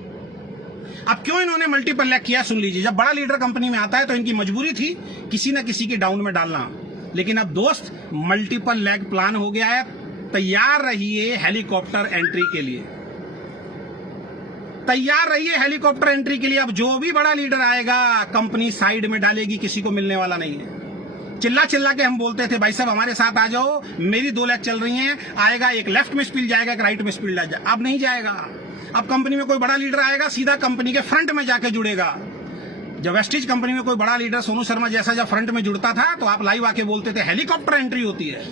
अब क्यों इन्होंने मल्टीपल लैग किया सुन लीजिए। जब बड़ा लीडर कंपनी में आता है तो इनकी मजबूरी थी किसी ना किसी की डाउन में डालना। लेकिन अब दोस्त मल्टीपल लैग प्लान हो गया है, तैयार रहिए हेलीकॉप्टर एंट्री के लिए, तैयार रहिए हेलीकॉप्टर एंट्री के लिए। अब जो भी बड़ा लीडर आएगा कंपनी साइड में डालेगी, किसी को मिलने वाला नहीं है। चिल्ला चिल्ला के हम बोलते थे भाई साहब हमारे साथ आ जाओ, मेरी 2 लाख चल रही हैं, आएगा एक लेफ्ट में स्पिल जाएगा, एक राइट में स्पिल जाएगा। अब नहीं जाएगा। अब कंपनी में कोई बड़ा लीडर आएगा सीधा कंपनी के फ्रंट में जाके जुड़ेगा। जब वेस्टिज कंपनी में कोई बड़ा लीडर सोनू शर्मा जैसा जब फ्रंट में जुड़ता था तो आप लाइव आके बोलते थे हेलीकॉप्टर एंट्री होती है।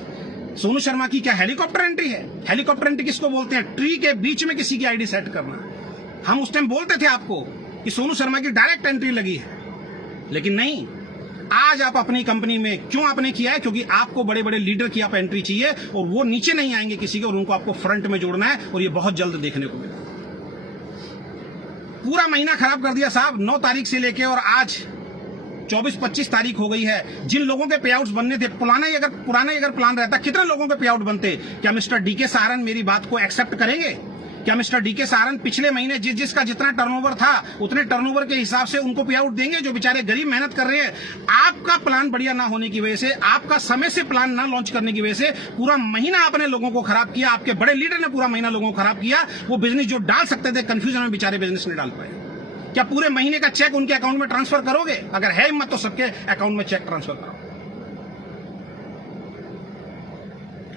सोनू शर्मा की क्या हेलीकॉप्टर एंट्री है? हेलीकॉप्टर एंट्री किसको बोलते हैं? ट्री के बीच में किसी की आईडी सेट करना। हम उस टाइम बोलते थे आपको कि सोनू शर्मा की डायरेक्ट एंट्री लगी है, लेकिन नहीं। आज आप अपनी कंपनी में क्यों आपने किया है? क्योंकि आपको बड़े बड़े लीडर की आप एंट्री चाहिए और वो नीचे नहीं आएंगे किसी के, और उनको आपको फ्रंट में जोड़ना है, और ये बहुत जल्द देखने को मिलेगा। पूरा महीना खराब कर दिया साहब। 9 तारीख से लेके और आज 24-25 तारीख हो गई है। जिन लोगों के पे आउट्स बनने थे, पुराना ही अगर प्लान रहता, कितने लोगों के पे आउट बनते? क्या मिस्टर डीके सहारन मेरी बात को एक्सेप्ट करेंगे? क्या मिस्टर डीके सहारन पिछले महीने जिसका जितना टर्नओवर था उतने टर्नओवर के हिसाब से उनको पे आउट देंगे, जो बेचारे गरीब मेहनत कर रहे हैं? आपका प्लान बढ़िया ना होने की वजह से, आपका समय से प्लान ना लॉन्च करने की वजह से पूरा महीना आपने लोगों को खराब किया। आपके बड़े लीडर ने पूरा महीना लोगों को खराब किया। वो बिजनेस जो डाल सकते थे कंफ्यूजन में, बेचारे बिजनेस नहीं डाल पाए। क्या पूरे महीने का चेक उनके अकाउंट में ट्रांसफर करोगे? अगर है हिम्मत तो सबके अकाउंट में चेक ट्रांसफर करो।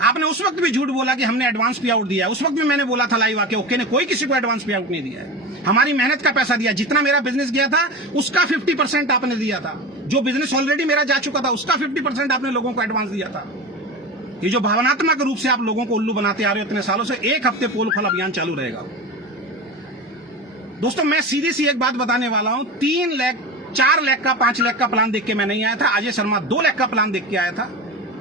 आपने उस वक्त भी झूठ बोला कि हमने एडवांस पे आउट दिया है। उस वक्त भी मैंने बोला था लाइव आके, ओके ने कोई किसी को एडवांस पे आउट नहीं दिया है। हमारी मेहनत का पैसा दिया। जितना मेरा बिजनेस गया था उसका 50% आपने दिया था। जो बिजनेस ऑलरेडी मेरा जा चुका था उसका 50% आपने लोगों को एडवांस दिया था। ये जो भावनात्मक रूप से आप लोगों को उल्लू बनाते आ रहे हो इतने सालों से, 1 हफ्ते पोल खोल अभियान चालू रहेगा। दोस्तों, मैं सीधी सी एक बात बताने वाला हूं। 3 लाख, 4 लाख का, 5 लाख का प्लान देख के मैं नहीं आया था। अजय शर्मा 2 लाख का प्लान देख के आया था।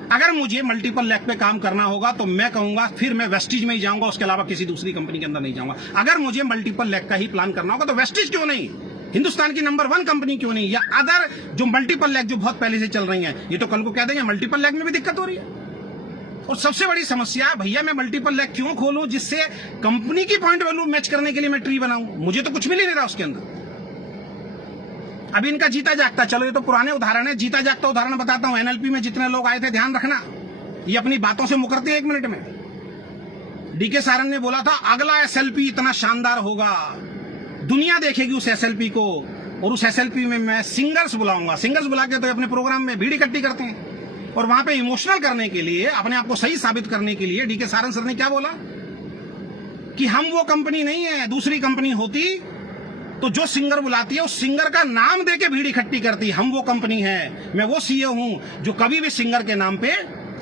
अगर मुझे मल्टीपल लाख पे काम करना होगा तो मैं कहूंगा फिर मैं वेस्टिज में ही जाऊंगा, उसके अलावा किसी दूसरी कंपनी के अंदर नहीं जाऊंगा। अगर मुझे मल्टीपल लाख का ही प्लान करना होगा तो वेस्टिज क्यों नहीं, हिंदुस्तान की नंबर 1 कंपनी क्यों नहीं, या अदर जो मल्टीपल लाख जो बहुत पहले से चल रही हैं। ये तो कल को कह देंगे मल्टीपल लाख में भी दिक्कत हो रही है। और सबसे बड़ी समस्या, भैया मैं मल्टीपल लाख क्यों खोलूं जिससे कंपनी की पॉइंट वैल्यू मैच करने के लिए मैं ट्री बनाऊं? मुझे तो कुछ मिल ही नहीं रहा उसके अंदर। अभी इनका जीता जागता, चलो ये तो पुराने उदाहरण है, जीता जागता उदाहरण बताता हूं। एनएलपी में जितने लोग आए थे, ध्यान रखना, ये अपनी बातों से मुकरते हैं 1 मिनट में। डीके सहारन ने बोला था अगला एसएलपी इतना शानदार होगा, दुनिया देखेगी उस एसएलपी को, और उस एसएलपी में मैं सिंगर्स बुलाऊंगा। सिंगर्स बुला के तो अपने प्रोग्राम में भीड़ इकट्ठी करते हैं, और वहां पे इमोशनल करने के लिए, अपने आप को सही साबित करने के लिए डीके सहारन सर ने क्या बोला कि हम वो कंपनी नहीं है, दूसरी कंपनी होती तो जो सिंगर बुलाती है उस सिंगर का नाम देके भीड़ इकट्ठी करती। हम वो कंपनी है, मैं वो सीईओ हूं जो कभी भी सिंगर के नाम पे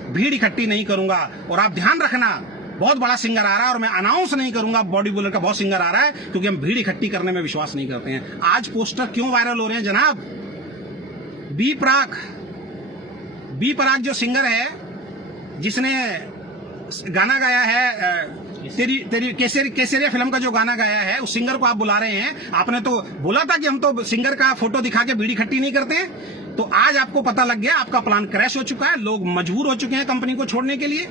भीड़ इकट्ठी नहीं करूंगा। और आप ध्यान रखना, बहुत बड़ा सिंगर आ रहा है और मैं अनाउंस नहीं करूंगा बॉडी बिल्डर का बहुत सिंगर आ रहा है, क्योंकि हम भीड़ इकट्ठी करने में विश्वास नहीं करते हैं। आज पोस्टर क्यों वायरल हो रहे हैं जनाब? बी प्राक जो सिंगर है, जिसने गाना गाया है तेरी केसरिया फिल्म का जो गाना गाया है, उस सिंगर को आप बुला रहे हैं। आपने तो बोला था कि हम तो सिंगर का फोटो दिखा के भीड़ इकट्ठी नहीं करते हैं। तो आज आपको पता लग गया, आपका प्लान क्रैश हो चुका है, लोग मजबूर हो चुके हैं कंपनी को छोड़ने के लिए।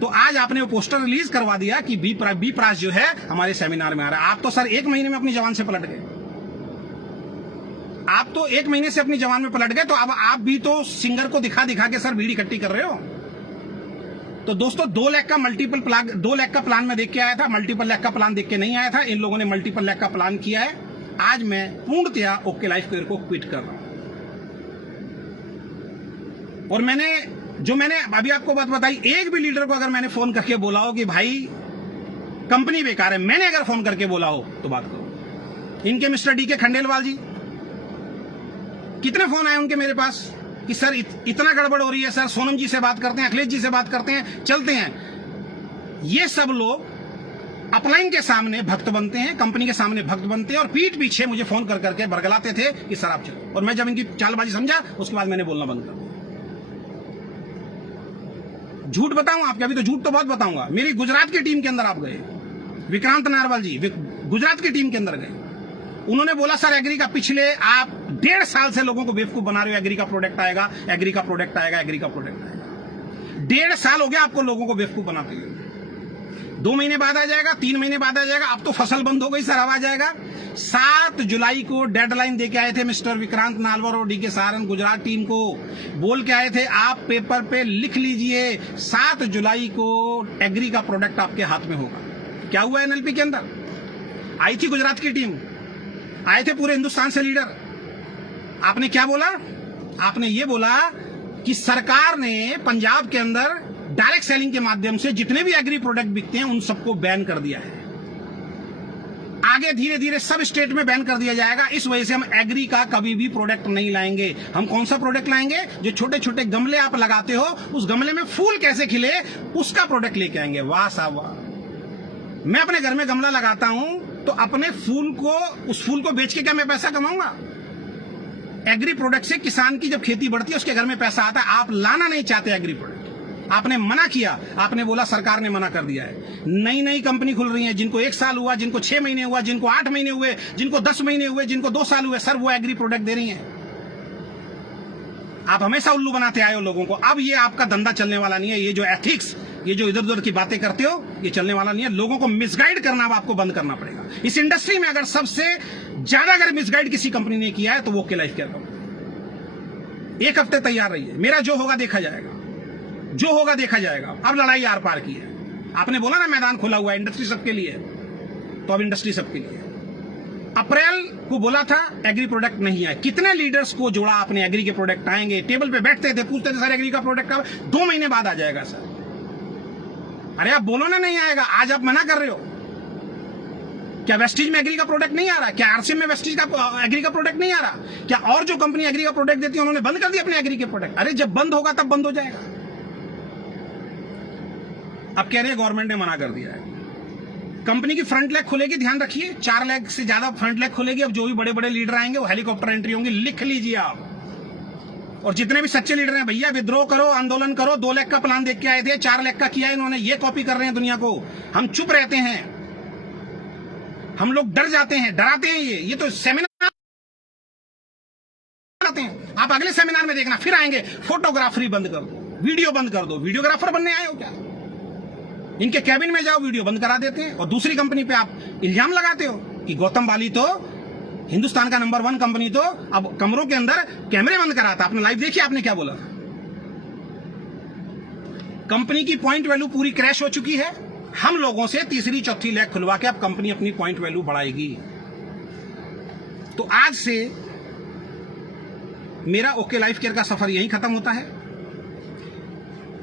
तो आज आपने वो पोस्टर रिलीज करवा दिया कि बी प्राक जो है हमारे सेमिनार में आ रहा है। आप तो सर 1 महीने में अपनी जवान से पलट गए। आप तो 1 महीने से अपनी जवान में पलट गए। तो अब आप भी तो सिंगर को दिखा के सर भीड़ इकट्ठी कर रहे हो। तो दोस्तों 2 लाख का प्लान 2 लाख का प्लान में देख के आया था, मल्टीपल लाख का प्लान देख के नहीं आया था। इन लोगों ने मल्टीपल लाख का प्लान किया है। आज मैं पूर्णतया ओके लाइफ करियर को क्विट कर रहा हूं। और मैंने अभी आपको बात बताई, एक भी लीडर को अगर मैंने फोन करके बोला हो कि भाई कंपनी बेकार है, मैंने अगर फोन करके बोला हो तो बात करो। इनके मिस्टर डीके खंडेलवाल जी, कितने फोन आए उनके मेरे पास कि सर इतना गड़बड़ हो रही है, सर सोनम जी से बात करते हैं, अखिलेश जी से बात करते हैं, चलते हैं। ये सब लोग अपलाइन के सामने भक्त बनते हैं, कंपनी के सामने भक्त बनते हैं, और पीठ पीछे मुझे फोन कर करके बरगलाते थे कि सर आप चलो। और मैं जब इनकी चालबाजी समझा, उसके बाद मैंने बोलना बंद कर दिया। झूठ बताऊं आपके? अभी तो झूठ तो बहुत बताऊंगा। मेरी गुजरात की टीम के अंदर आप गए, विक्रांत नारवाल जी गुजरात की टीम के अंदर गए। उन्होंने बोला सर एग्री का पिछले आप 1.5 साल से लोगों को बेवकूफ बना रहे हो, एग्री का प्रोडक्ट आएगा, एग्री का प्रोडक्ट आएगा, एग्री का प्रोडक्ट आएगा। 1.5 साल हो गया आपको लोगों को बेवकूफ बनाते हुए। 2 महीने बाद आ जाएगा, 3 महीने बाद आ जाएगा। अब तो फसल बंद हो गई सर, अब आ जाएगा। 7 जुलाई को डेडलाइन दे के आए थे मिस्टर विक्रांत नालवर और डीके सहारन गुजरात टीम को, बोल के आए थे आप पेपर पे लिख लीजिए 7 जुलाई को एग्री का प्रोडक्ट आपके हाथ में होगा। क्या हुआ? एनएलपी के अंदर आई थी गुजरात की टीम, आए थे पूरे हिंदुस्तान से लीडर। आपने क्या बोला? आपने ये बोला कि सरकार ने पंजाब के अंदर डायरेक्ट सेलिंग के माध्यम से जितने भी एग्री प्रोडक्ट बिकते हैं उन सबको बैन कर दिया है। आगे धीरे धीरे सब स्टेट में बैन कर दिया जाएगा। इस वजह से हम एग्री का कभी भी प्रोडक्ट नहीं लाएंगे। हम कौन सा प्रोडक्ट लाएंगे? जो छोटे छोटे गमले आप लगाते हो, उस गमले में फूल कैसे खिले, उसका प्रोडक्ट लेके आएंगे। वाह साहब वाह। मैं अपने घर में गमला लगाता हूं तो अपने फूल को, उस फूल को बेच के क्या मैं पैसा कमाऊंगा? एग्री प्रोडक्ट से किसान की जब खेती बढ़ती है उसके घर में पैसा आता है। आप लाना नहीं चाहते एग्री प्रोडक्ट, आपने मना किया, आपने बोला सरकार ने मना कर दिया है। नई नई कंपनी खुल रही है, जिनको 1 साल हुआ, जिनको 6 महीने हुआ, जिनको 8 महीने हुए, जिनको 10 महीने हुए, जिनको 2 साल हुए, सर वो एग्री प्रोडक्ट दे रही हैं। आप हमेशा उल्लू बनाते आए हो लोगों को। अब ये आपका धंधा चलने वाला नहीं है। ये जो एथिक्स, ये जो इधर उधर की बातें करते हो, ये चलने वाला नहीं है। लोगों को मिसगाइड करना अब आपको बंद करना पड़ेगा। इस इंडस्ट्री में अगर सबसे ज्यादा अगर मिसगाइड किसी कंपनी ने किया है तो वो ओके लाइफ केयर कंपनी। 1 हफ्ते तैयार रहिए, मेरा जो होगा देखा जाएगा, जो होगा देखा जाएगा। अब लड़ाई आर पार की है। आपने बोला ना मैदान खुला हुआ है, इंडस्ट्री सबके लिए, तो अब इंडस्ट्री सबके लिए। अप्रैल को बोला था एग्री प्रोडक्ट नहीं आए। कितने लीडर्स को जोड़ा आपने? एग्री के प्रोडक्ट आएंगे, टेबल पे बैठते थे, पूछते थे सर एग्री का प्रोडक्ट कब? 2 महीने बाद आ जाएगा सर। अरे आप बोलो ना नहीं आएगा, आज आप मना कर रहे हो। क्या वेस्टीज में एग्री का प्रोडक्ट नहीं आ रहा? क्या आरसीएम में वेस्टीज का एग्री का प्रोडक्ट नहीं आ रहा? क्या और जो कंपनी एग्री का प्रोडक्ट देती है उन्होंने बंद कर दिया अपने एग्री के प्रोडक्ट? अरे जब बंद होगा तब बंद हो जाएगा। अब कह रहे हैं गवर्नमेंट ने मना कर दिया है। कंपनी की फ्रंट लेग खुलेगी, ध्यान रखिए, 4 लेग से ज्यादा फ्रंट लेग खुलेगी। अब जो भी बड़े बड़े लीडर आएंगे वो हेलीकॉप्टर एंट्री होंगी, लिख लीजिए आप। और जितने भी सच्चे लीडर हैं, भैया विद्रोह करो, आंदोलन करो। 2 लेग का प्लान देख के आए थे, 4 लेग का किया इन्होंने। ये कॉपी कर रहे हैं दुनिया को। हम चुप रहते हैं, हम लोग डर जाते हैं, डराते हैं। ये तो सेमिनार आते हैं। आप अगले सेमिनार में देखना फिर आएंगे, फोटोग्राफरी बंद कर दो, वीडियो बंद कर दो। वीडियोग्राफर बनने आए हो क्या? इनके कैबिन में जाओ, वीडियो बंद करा देते हैं। और दूसरी कंपनी पे आप इल्जाम लगाते हो कि गौतम बाली तो हिंदुस्तान का नंबर 1 कंपनी तो अब कमरों के अंदर कैमरे बंद कराता। आपने लाइव देखिए, आपने क्या बोला? कंपनी की पॉइंट वैल्यू पूरी क्रैश हो चुकी है। हम लोगों से तीसरी चौथी लेग खुलवा के अब कंपनी अपनी पॉइंट वैल्यू बढ़ाएगी। तो आज से मेरा ओके लाइफ केयर का सफर यहीं खत्म होता है।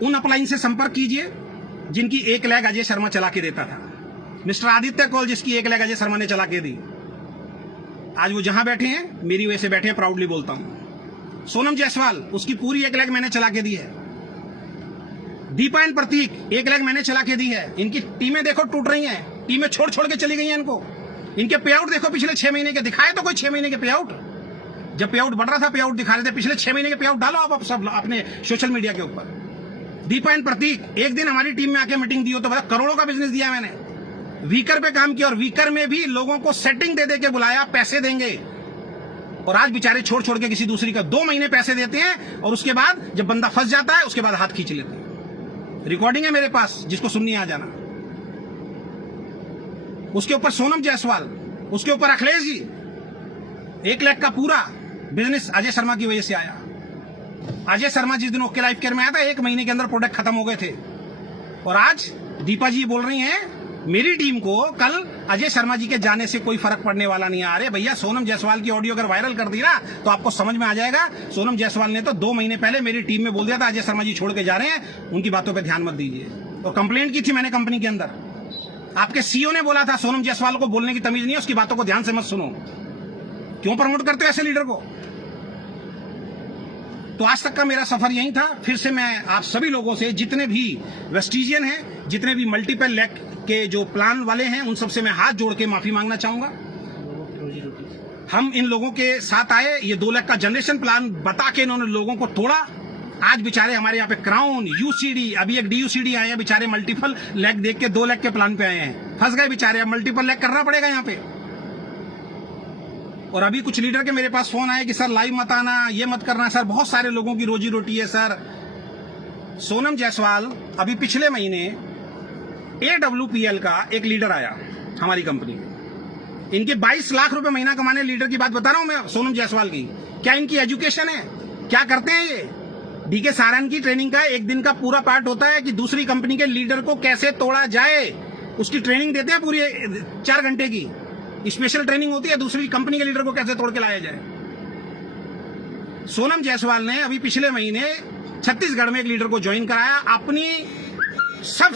उन अपलाइन से संपर्क कीजिए जिनकी 1 लेग अजय शर्मा चला के देता था। मिस्टर आदित्य कौल जिसकी 1 लेग अजय शर्मा ने चला के दी, आज वो जहां बैठे हैं मेरी वजह से बैठे हैं, प्राउडली बोलता हूं। सोनम जायसवाल, उसकी पूरी 1 लेग मैंने चला के दी है। दीपा एंड प्रतीक 1 लेग मैंने चला के दी है। इनकी टीमें देखो टूट रही हैं, टीमें छोड़ छोड़ के चली गई हैं इनको। इनके पे आउट देखो पिछले 6 महीने के, दिखाए तो कोई 6 महीने के पे आउट? जब पे आउट बढ़ रहा था पे आउट दिखा रहे थे। पिछले 6 महीने के पे आउट डालो आप सब अपने सोशल मीडिया के ऊपर। दीपा एंड प्रतीक, एक दिन हमारी टीम में आके मीटिंग दी हो तो बता, करोड़ों का बिजनेस दिया मैंने। वीकर पे काम किया और वीकर में भी लोगों को सेटिंग दे दे के बुलाया, पैसे देंगे। और आज बेचारे छोड़ छोड़ के किसी दूसरी का 2 महीने पैसे देते हैं और उसके बाद जब बंदा फंस जाता है उसके बाद हाथ खींच लेते हैं। रिकॉर्डिंग है मेरे पास, जिसको सुननी आ जाना। उसके ऊपर सोनम जायसवाल, उसके ऊपर अखिलेश जी। 1 लाख का पूरा बिजनेस अजय शर्मा की वजह से आया। अजय शर्मा जिस दिन ओके लाइफ केयर में आया था 1 महीने के अंदर प्रोडक्ट खत्म हो गए थे। और आज दीपा जी बोल रही हैं मेरी टीम को कल अजय शर्मा जी के जाने से कोई फर्क पड़ने वाला नहीं है। अरे भैया, सोनम जायसवाल की ऑडियो अगर वायरल कर दी ना तो आपको समझ में आ जाएगा। सोनम जायसवाल ने तो 2 महीने पहले मेरी टीम में बोल दिया था अजय शर्मा जी छोड़ के जा रहे हैं, उनकी बातों पे ध्यान मत दीजिए। और कंप्लेंट की थी मैंने कंपनी के अंदर। आपके सीईओ ने बोला था सोनम जायसवाल को बोलने की तमीज नहीं है, उसकी बातों को ध्यान से मत सुनो। क्यों प्रमोट करते हो ऐसे लीडर को? तो आज तक का मेरा सफर यही था। फिर से मैं आप सभी लोगों से, जितने भी वेस्टिजियन हैं, जितने भी मल्टीपल लेग के जो प्लान वाले हैं, उन सबसे मैं हाथ जोड़ के माफी मांगना चाहूंगा। हम इन लोगों के साथ आए, ये 2 लाख का जनरेशन प्लान बता के इन्होंने लोगों को तोड़ा। आज बेचारे हमारे यहाँ पे क्राउन, यूसीडी, अभी एक डीयूसीडी आए हैं, बेचारे मल्टीपल लेग देख के 2 लाख के प्लान पे आए हैं, फंस गए बेचारे। अब मल्टीपल लेग करना पड़ेगा यहाँ पे। और अभी कुछ लीडर के मेरे पास फोन आए कि सर लाइव मत आना, ये मत करना। सर बहुत सारे लोगों की रोजी रोटी है सर। सोनम जायसवाल अभी पिछले महीने AWPL का एक लीडर आया हमारी कंपनी में। इनके 22 लाख रुपए महीना कमाने लीडर की बात बता रहा हूं मैं, सोनम जायसवाल की। क्या इनकी एजुकेशन है? क्या करते हैं ये? डीके सारन की ट्रेनिंग का 1 दिन का पूरा पार्ट होता है कि दूसरी कंपनी के लीडर को कैसे तोड़ा जाए, उसकी ट्रेनिंग देते हैं पूरी 4 घंटे की स्पेशल ट्रेनिंग होती है, दूसरी कंपनी के लीडर को कैसे तोड़ के लाया जाए। सोनम जायसवाल ने अभी पिछले महीने छत्तीसगढ़ में एक लीडर को ज्वाइन कराया अपनी सब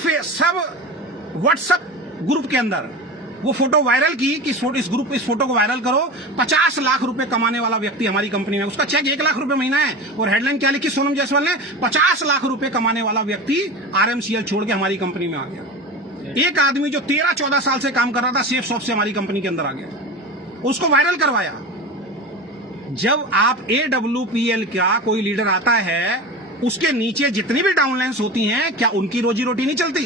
व्हाट्सएप ग्रुप के अंदर। वो फोटो वायरल की कि इस फोटो को वायरल करो, 50 लाख रुपए कमाने वाला व्यक्ति हमारी कंपनी में, उसका चेक 1 लाख रुपए महीना है, और हेडलाइन क्या लिखी सोनम जायसवाल ने, 50 लाख रुपए कमाने वाला व्यक्ति आरएमसीएल छोड़ के हमारी कंपनी में आ गया। एक आदमी जो 13-14 साल से काम कर रहा था सेफ शॉप से हमारी कंपनी के अंदर आ गया, उसको वायरल करवाया। जब आप AWPL का कोई लीडर आता है, उसके नीचे जितनी भी डाउनलाइंस होती हैं, क्या उनकी रोजी रोटी नहीं चलती?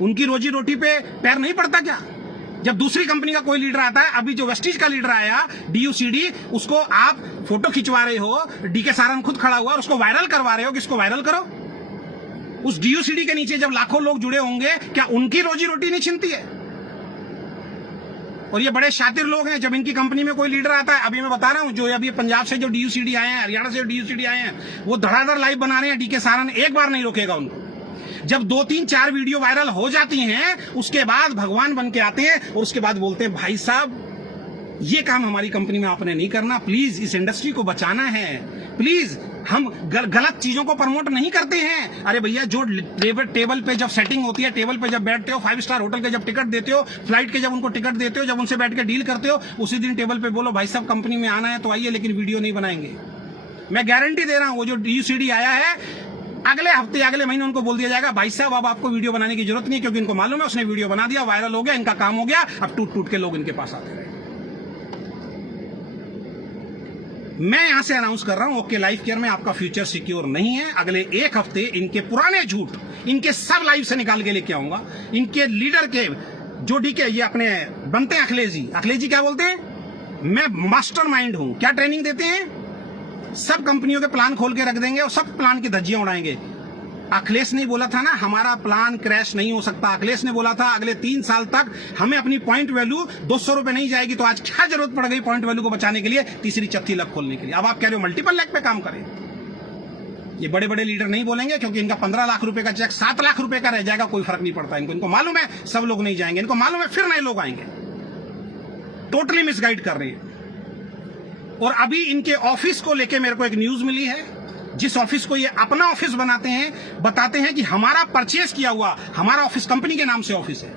उनकी रोजी रोटी पे पैर नहीं पड़ता क्या? जब दूसरी कंपनी का कोई लीडर आता है, अभी जो वेस्टीज का लीडर आया DUCD, उसको आप फोटो खिंचवा रहे हो, DK सारन खुद खड़ा हुआ और उसको वायरल करवा रहे हो कि इसको वायरल करो। उस DUCD के नीचे जब लाखों लोग जुड़े होंगे, क्या उनकी रोजी रोटी नहीं छिनती है? और ये बड़े शातिर लोग हैं, जब इनकी कंपनी में कोई लीडर आता है, अभी मैं बता रहा हूं, जो अभी पंजाब से जो DUCD आए हैं, हरियाणा से DUCD आए हैं, वो धड़ाधड़ लाइव बना रहे हैं, DK सारन एक बार नहीं रोकेगा उनको। जब 2-3-4 वीडियो वायरल हो जाती हैं, उसके बाद भगवान बन के आते हैं और उसके बाद बोलते हैं भाई साहब ये काम हमारी कंपनी में आपने नहीं करना, प्लीज इस इंडस्ट्री को बचाना है, प्लीज हम गलत चीजों को प्रमोट नहीं करते हैं। अरे भैया, जो टेबल पे जब सेटिंग होती है, टेबल पे जब बैठते हो, 5 स्टार होटल के जब टिकट देते हो, फ्लाइट के जब उनको टिकट देते हो, जब उनसे बैठ के डील करते हो, उसी दिन टेबल पे बोलो भाई साहब कंपनी में आना है तो आइए, लेकिन वीडियो नहीं बनाएंगे। मैं गारंटी दे रहा हूं, वो जो DUCD आया है, अगले हफ्ते अगले महीने उनको बोल दिया जाएगा भाई साहब अब आपको वीडियो बनाने की जरूरत नहीं है, क्योंकि इनको मालूम है उसने वीडियो बना दिया, वायरल हो गया, इनका काम हो गया, अब टूट टूट के लोग इनके पास आते रहे। मैं यहां से अनाउंस कर रहा हूं, ओके लाइफ केयर में आपका फ्यूचर सिक्योर नहीं है। अगले 1 हफ्ते इनके पुराने झूठ, इनके सब लाइव से निकाल के लेके आऊंगा। इनके लीडर के जो DK ये अपने बनते हैं अखिलेश जी क्या बोलते हैं, मैं मास्टरमाइंड हूं। क्या ट्रेनिंग देते हैं, सब कंपनियों के प्लान खोल के रख देंगे और सब प्लान की धज्जियां उड़ाएंगे। अखिलेश ने बोला था ना हमारा प्लान क्रैश नहीं हो सकता, अखिलेश ने बोला था अगले 3 साल तक हमें अपनी पॉइंट वैल्यू 200 रुपए नहीं जाएगी, तो आज क्या जरूरत पड़ गई पॉइंट वैल्यू को बचाने के लिए, तीसरी चौथी लैब खोलने के लिए। अब आप कह रहे हो मल्टीपल लैब पे काम करें। ये बड़े बड़े लीडर नहीं बोलेंगे, क्योंकि इनका 15 लाख रुपए का चेक 7 लाख रुपए का रह जाएगा, कोई फर्क नहीं पड़ता इनको मालूम है सब लोग नहीं जाएंगे, इनको मालूम है फिर नए लोग आएंगे। टोटली मिसगाइड कर रही है। और अभी इनके ऑफिस को लेके मेरे को एक न्यूज मिली है, जिस ऑफिस को ये अपना ऑफिस बनाते हैं, बताते हैं कि हमारा परचेज किया हुआ हमारा ऑफिस कंपनी के नाम से ऑफिस है,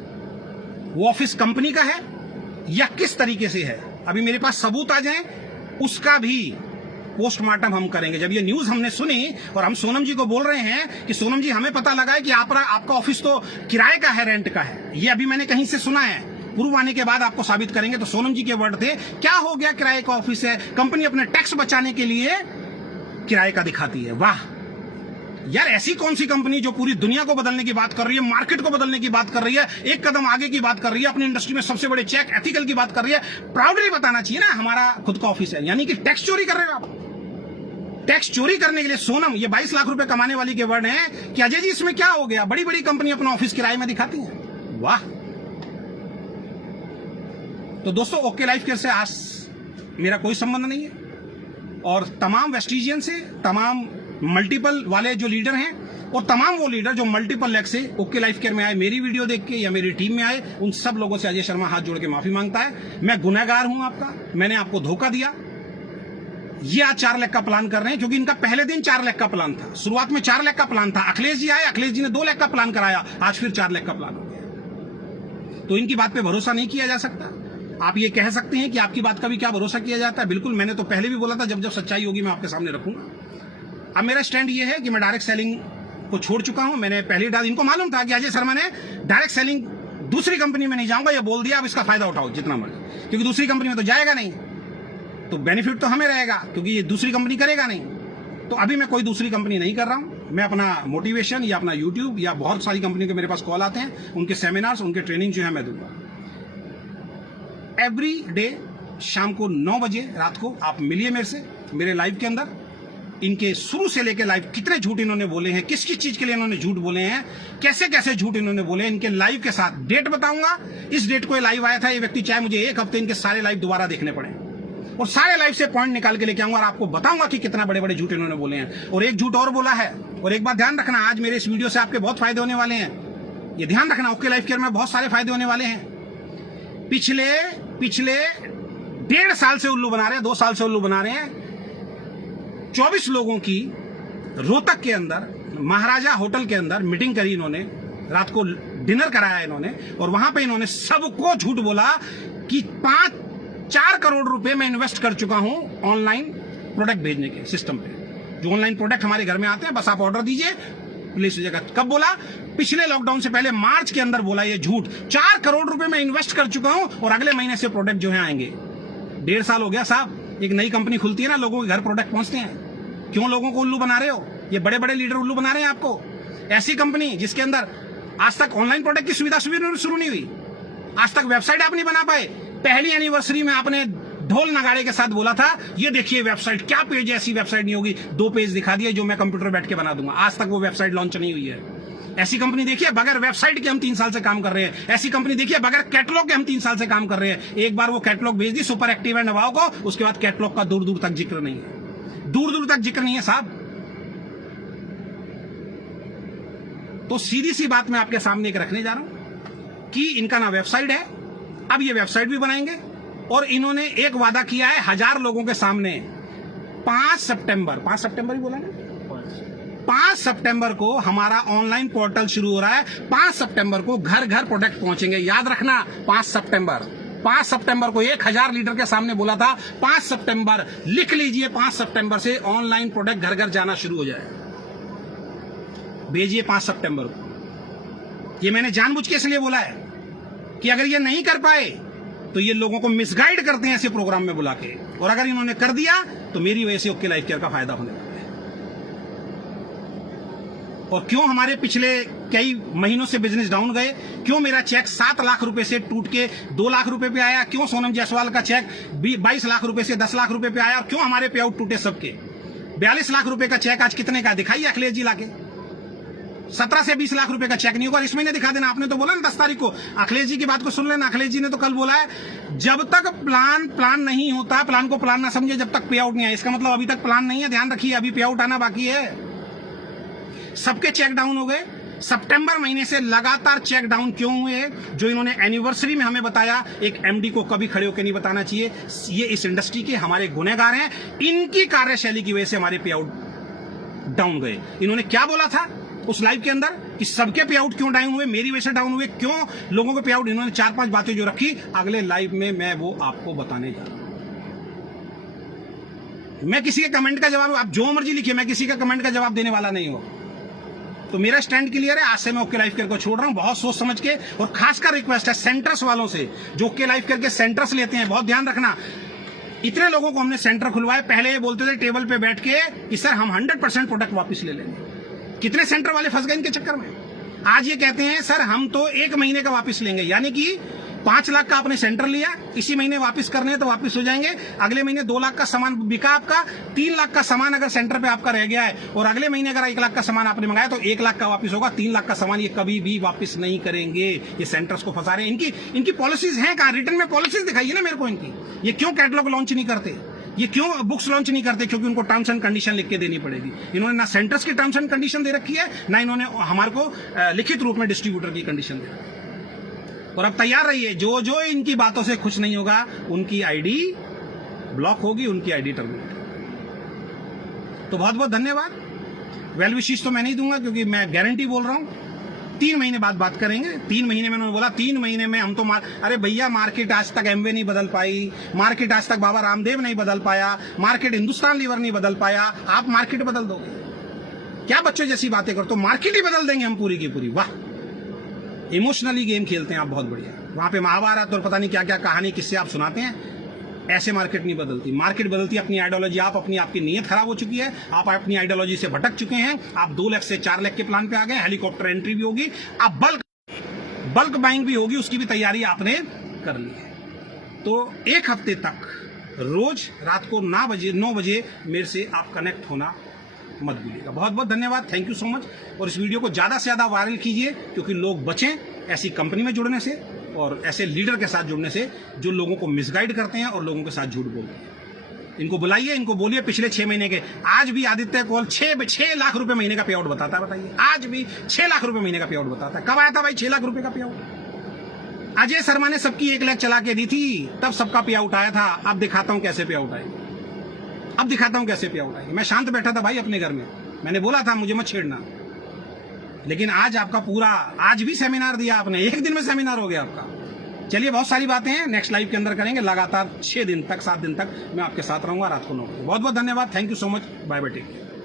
वो ऑफिस कंपनी का है या किस तरीके से है, अभी मेरे पास सबूत आ जाए उसका भी पोस्टमार्टम हम करेंगे। जब ये न्यूज हमने सुनी और हम सोनम जी को बोल रहे हैं कि सोनम जी हमें पता लगा है कि आपका ऑफिस तो किराए का है, रेंट का है, ये अभी मैंने कहीं से सुना है, प्रूव आने के बाद आपको साबित करेंगे। तो सोनम जी के वर्ड थे, क्या हो गया किराए का ऑफिस है, कंपनी अपने टैक्स बचाने के लिए किराए का दिखाती है। वाह यार, ऐसी कौन सी कंपनी जो पूरी दुनिया को बदलने की बात कर रही है, मार्केट को बदलने की बात कर रही है, एक कदम आगे की बात कर रही है, अपनी इंडस्ट्री में सबसे बड़े चेक एथिकल की बात कर रही है, प्राउडली बताना चाहिए ना हमारा खुद का ऑफिस है। यानी कि टैक्स चोरी कर रहे हो आप। टैक्स चोरी करने के लिए सोनम, ये 22 लाख रुपए कमाने वाली के वर्ड हैं कि अजय जी इसमें क्या हो गया, बड़ी बड़ी कंपनी अपना ऑफिस किराए में दिखाती है। वाह। तो दोस्तों, ओके लाइफ केयर से आज मेरा कोई संबंध नहीं है, और तमाम वेस्टिजियन से, तमाम मल्टीपल वाले जो लीडर हैं और तमाम वो लीडर जो मल्टीपल लेग से ओके लाइफ केयर में आए, मेरी वीडियो देख के या मेरी टीम में आए, उन सब लोगों से अजय शर्मा हाथ जोड़ के माफी मांगता है। मैं गुनहगार हूं आपका, मैंने आपको धोखा दिया। ये आज 4 लाख का प्लान कर रहे हैं, क्योंकि इनका पहले दिन 4 लाख का प्लान था, शुरुआत में 4 लाख का प्लान था। अखिलेश जी आए, अखिलेश जी ने 2 लाख का प्लान कराया, आज फिर 4 लाख का प्लान हो गया। तो इनकी बात पे भरोसा नहीं किया जा सकता। आप ये कह सकते हैं कि आपकी बात का भी क्या भरोसा किया जाता है, बिल्कुल, मैंने तो पहले भी बोला था, जब जब सच्चाई होगी मैं आपके सामने रखूंगा। अब मेरा स्टैंड ये है कि मैं डायरेक्ट सेलिंग को छोड़ चुका हूं। मैंने पहली डाल, इनको मालूम था कि अजय शर्मा ने डायरेक्ट सेलिंग दूसरी कंपनी में नहीं जाऊंगा, ये बोल दिया, अब इसका फायदा उठाओ जितना मर्जी, क्योंकि दूसरी कंपनी में तो जाएगा नहीं, तो बेनिफिट तो हमें रहेगा, क्योंकि ये दूसरी कंपनी करेगा नहीं। तो अभी मैं कोई दूसरी कंपनी नहीं कर रहा हूं। मैं अपना मोटिवेशन या अपना यूट्यूब या बहुत सारी कंपनी के मेरे पास कॉल आते हैं, उनके सेमिनार्स, उनके ट्रेनिंग जो है मैं दूंगा। एवरी डे शाम को 9 बजे रात को आप मिलिए मेरे से, मेरे लाइव के अंदर। इनके शुरू से लेकर लाइव कितने झूठ इन्होंने बोले हैं, किस किस चीज के लिए इन्होंने झूठ बोले हैं, कैसे कैसे झूठ इन्होंने बोले हैं, इनके लाइव के साथ डेट बताऊंगा। इस डेट को ये लाइव आया था ये व्यक्ति, चाहे मुझे 1 हफ्ते इनके सारे लाइव दोबारा देखने पड़े, और सारे लाइव से पॉइंट निकाल के लेके आऊंगा और आपको बताऊंगा कि कितना बड़े बड़े झूठ इन्होंने बोले हैं। और एक झूठ और बोला है, और एक बात ध्यान रखना, आज मेरे इस वीडियो से आपके बहुत फायदे होने वाले हैं, ये ध्यान रखना। ओके लाइफ केयर में बहुत सारे फायदे होने वाले हैं। पिछले 1.5 साल से उल्लू बना रहे हैं, 2 साल से उल्लू बना रहे हैं। 24 लोगों की रोहतक के अंदर महाराजा होटल के अंदर मीटिंग करी इन्होंने, रात को डिनर कराया इन्होंने, और वहां पे इन्होंने सबको झूठ बोला कि 4 करोड़ रुपए मैं इन्वेस्ट कर चुका हूं ऑनलाइन प्रोडक्ट भेजने के सिस्टम पे। जो ऑनलाइन प्रोडक्ट हमारे घर में आते हैं, बस आप ऑर्डर दीजिए, प्लीज लीजिएगा। कब बोला? पिछले लॉकडाउन से पहले मार्च के अंदर बोला ये झूठ। 4 करोड़ रुपए मैं इन्वेस्ट कर चुका हूं और अगले महीने से प्रोडक्ट जो है आएंगे। 1.5 साल हो गया साहब। एक नई कंपनी खुलती है ना, लोगों के घर प्रोडक्ट पहुंचते हैं। क्यों लोगों को उल्लू बना रहे हो? ये बड़े बड़े लीडर उल्लू बना रहे हैं आपको। ऐसी कंपनी जिसके अंदर आज तक ऑनलाइन प्रोडक्ट की सुविधा शुरू नहीं हुई, आज तक वेबसाइट आप नहीं बना पाए। पहली एनिवर्सरी में आपने ढोल नगाड़े के साथ बोला था, ये देखिए वेबसाइट, क्या पेज, ऐसी वेबसाइट नहीं होगी। 2 पेज दिखा दिए जो मैं कंप्यूटर बैठ के बना दूंगा। आज तक वो वेबसाइट लॉन्च नहीं हुई है। ऐसी कंपनी देखिए बगैर वेबसाइट के हम 3 साल से काम कर रहे हैं। ऐसी कंपनी देखिए बगैर कैटलॉग के हम 3 साल से काम कर रहे हैं। एक बार वो कैटलॉग भेज दी सुपर एक्टिव एंड नवाओ को, उसके बाद कैटलॉग का दूर दूर तक जिक्र नहीं है, दूर दूर तक जिक्र नहीं है साहब। तो सीधी सी बात मैं आपके सामने एक रखने जा रहा हूं कि इनका ना वेबसाइट है, अब ये वेबसाइट भी बनाएंगे, और इन्होंने एक वादा किया है 1000 लोगों के सामने। 5 सितंबर ही बोला ना, 5 सितंबर को हमारा ऑनलाइन पोर्टल शुरू हो रहा है। 5 सितंबर को घर घर प्रोडक्ट पहुंचेंगे। याद रखना, 5 सितंबर को 1000 लीडर के सामने बोला था। 5 सितंबर लिख लीजिए, 5 सितंबर से ऑनलाइन प्रोडक्ट घर घर जाना शुरू हो जाए। भेजिए 5 सितंबर को। ये मैंने जानबूझ के इसलिए बोला है कि अगर ये नहीं कर पाए तो ये लोगों को मिसगाइड करते हैं ऐसे प्रोग्राम में बुला के, और अगर इन्होंने कर दिया तो मेरी वजह से ओके लाइफ केयर का फायदा होने वाला है। और क्यों हमारे पिछले कई महीनों से बिजनेस डाउन गए, क्यों मेरा चेक 7 लाख रुपए से टूट के 2 लाख रुपए पे आया, क्यों सोनम जायसवाल का चेक 22 लाख रुपए से 10 लाख रुपए पे आया, और क्यों हमारे पे आउट टूटे सबके। 42 लाख रुपए का चेक आज कितने का दिखाइए अखिलेश जी लाके। 17 से 20 लाख रुपए का चेक नहीं होगा, इस महीने दिखा देना। आपने तो बोला ना 10 तारीख को, अखिलेश जी की बात को सुन लेना। अखिलेश जी ने तो कल बोला है, जब तक प्लान नहीं होता, प्लान को प्लान ना समझे जब तक पे आउट नहीं आए। इसका मतलब अभी तक प्लान नहीं है, ध्यान रखिए, अभी पे आउट आना बाकी है। सबके चेक डाउन हो गए। सितंबर महीने से लगातार चेक डाउन क्यों हुए? जो इन्होंने एनिवर्सरी में हमें बताया, एक एमडी को कभी खड़े होकर नहीं बताना चाहिए। ये इस इंडस्ट्री के हमारे गुनहगार हैं, इनकी कार्यशैली की वजह से हमारे पे आउट डाउन गए। इन्होंने क्या बोला था उस लाइव के अंदर कि सबके पे आउट क्यों डाउन हुए, मेरी वजह से डाउन हुए, क्यों लोगों के पे आउट। इन्होंने 4-5 बातें जो रखी, अगले लाइव में मैं वो आपको बताने जा रहा हूं। मैं किसी के कमेंट का जवाब, आप जो मर्जी लिखिए, मैं किसी का कमेंट का जवाब देने वाला नहीं हूं। तो मेरा स्टैंड क्लियर है। आज से मैं ओके लाइफ केयर को छोड़ रहा हूं, बहुत सोच समझ के। और खासकर रिक्वेस्ट है सेंटर्स वालों से, जो ओके लाइफ केयर के सेंटर्स लेते हैं, बहुत ध्यान रखना। इतने लोगों को हमने सेंटर खुलवाए, पहले ये बोलते थे टेबल पे बैठ के कि सर हम 100% प्रोडक्ट वापस ले लेंगे। कितने सेंटर वाले फंस गए इनके चक्कर में। आज ये कहते हैं सर हम तो 1 महीने का वापस लेंगे, यानी कि 5 लाख का आपने सेंटर लिया, इसी महीने वापस करने हैं तो वापस हो जाएंगे। अगले महीने 2 लाख का सामान बिका आपका, 3 लाख का सामान अगर सेंटर पे आपका रह गया है, और अगले महीने अगर 1 लाख का सामान आपने मंगाया तो 1 लाख का वापस होगा। 3 लाख का सामान ये कभी भी वापस नहीं करेंगे। ये सेंटर्स को फंसा रहे हैं। इनकी पॉलिसीज हैं कहां? रिटर्न में पॉलिसीज दिखाइए ना मेरे को इनकी। ये क्यों कैटलॉग लॉन्च नहीं करते, ये क्यों बुक्स लॉन्च नहीं करते? क्योंकि उनको टर्म्स एंड कंडीशन लिख के देनी पड़ेगी। इन्होंने ना सेंटर्स की टर्म्स एंड कंडीशन दे रखी है, ना इन्होंने हमारे को लिखित रूप में डिस्ट्रीब्यूटर की कंडीशन दे रखी है। और अब तैयार रहिए, जो जो इनकी बातों से खुश नहीं होगा उनकी आईडी ब्लॉक होगी, उनकी आईडी टर्मिनेट। तो बहुत बहुत धन्यवाद। वेल विशेष तो मैं नहीं दूंगा, क्योंकि मैं गारंटी बोल रहा हूं 3 महीने बाद बात करेंगे। 3 महीने में उन्होंने बोला 3 महीने में हम तो अरे भैया, मार्केट आज तक एमवे नहीं बदल पाई, मार्केट आज तक बाबा रामदेव नहीं बदल पाया, मार्केट हिंदुस्तान लीवर नहीं बदल पाया, आप मार्केट बदल दोगे क्या? बच्चों जैसी बातें करो, तो मार्केट ही बदल देंगे हम पूरी की पूरी। वाह, इमोशनली गेम खेलते हैं आप, बहुत बढ़िया। वहां पे महाभारत और पता नहीं क्या क्या कहानी किससे आप सुनाते हैं। ऐसे मार्केट नहीं बदलती। मार्केट बदलती है अपनी आइडियोलॉजी। आप अपनी आपकी नीयत खराब हो चुकी है, आप अपनी आइडियोलॉजी से भटक चुके हैं। आप 2 लाख से 4 लाख के प्लान पे आ गए। हेलीकॉप्टर एंट्री भी होगी, आप बल्क बाइंग भी होगी, उसकी भी तैयारी आपने कर ली है। तो 1 हफ्ते तक रोज रात को 9 बजे मेरे से आप कनेक्ट होना मत भूलिएगा। बहुत बहुत धन्यवाद, थैंक यू सो मच। और इस वीडियो को ज़्यादा से ज़्यादा वायरल कीजिए, क्योंकि लोग बचें ऐसी कंपनी में जुड़ने से और ऐसे लीडर के साथ जुड़ने से जो लोगों को मिसगाइड करते हैं और लोगों के साथ झूठ बोलते हैं। इनको बुलाइए, इनको बोलिए पिछले 6 महीने के। आज भी आदित्य कॉल 6 लाख रुपए महीने का पे आउट बताता है। बताइए, आज भी 6 लाख रुपए महीने का पे आउट बताता है। कब आया था भाई 6 लाख रुपए का पे आउट? अजय शर्मा ने सबकी 1 लाख चला के दी थी, तब सबका पे आउट आया था। अब दिखाता हूं कैसे पे आउट आएगी, अब दिखाता हूं कैसे पे आउट आएगी। मैं शांत बैठा था भाई अपने घर में, मैंने बोला था मुझे मत छेड़ना। लेकिन आज आपका पूरा, आज भी सेमिनार दिया आपने, एक दिन में सेमिनार हो गया आपका। चलिए, बहुत सारी बातें हैं, नेक्स्ट लाइव के अंदर करेंगे। लगातार 6 दिन तक, 7 दिन तक मैं आपके साथ रहूंगा, रात को 9 बजे। बहुत बहुत धन्यवाद, thank you so much, bye bye, take care.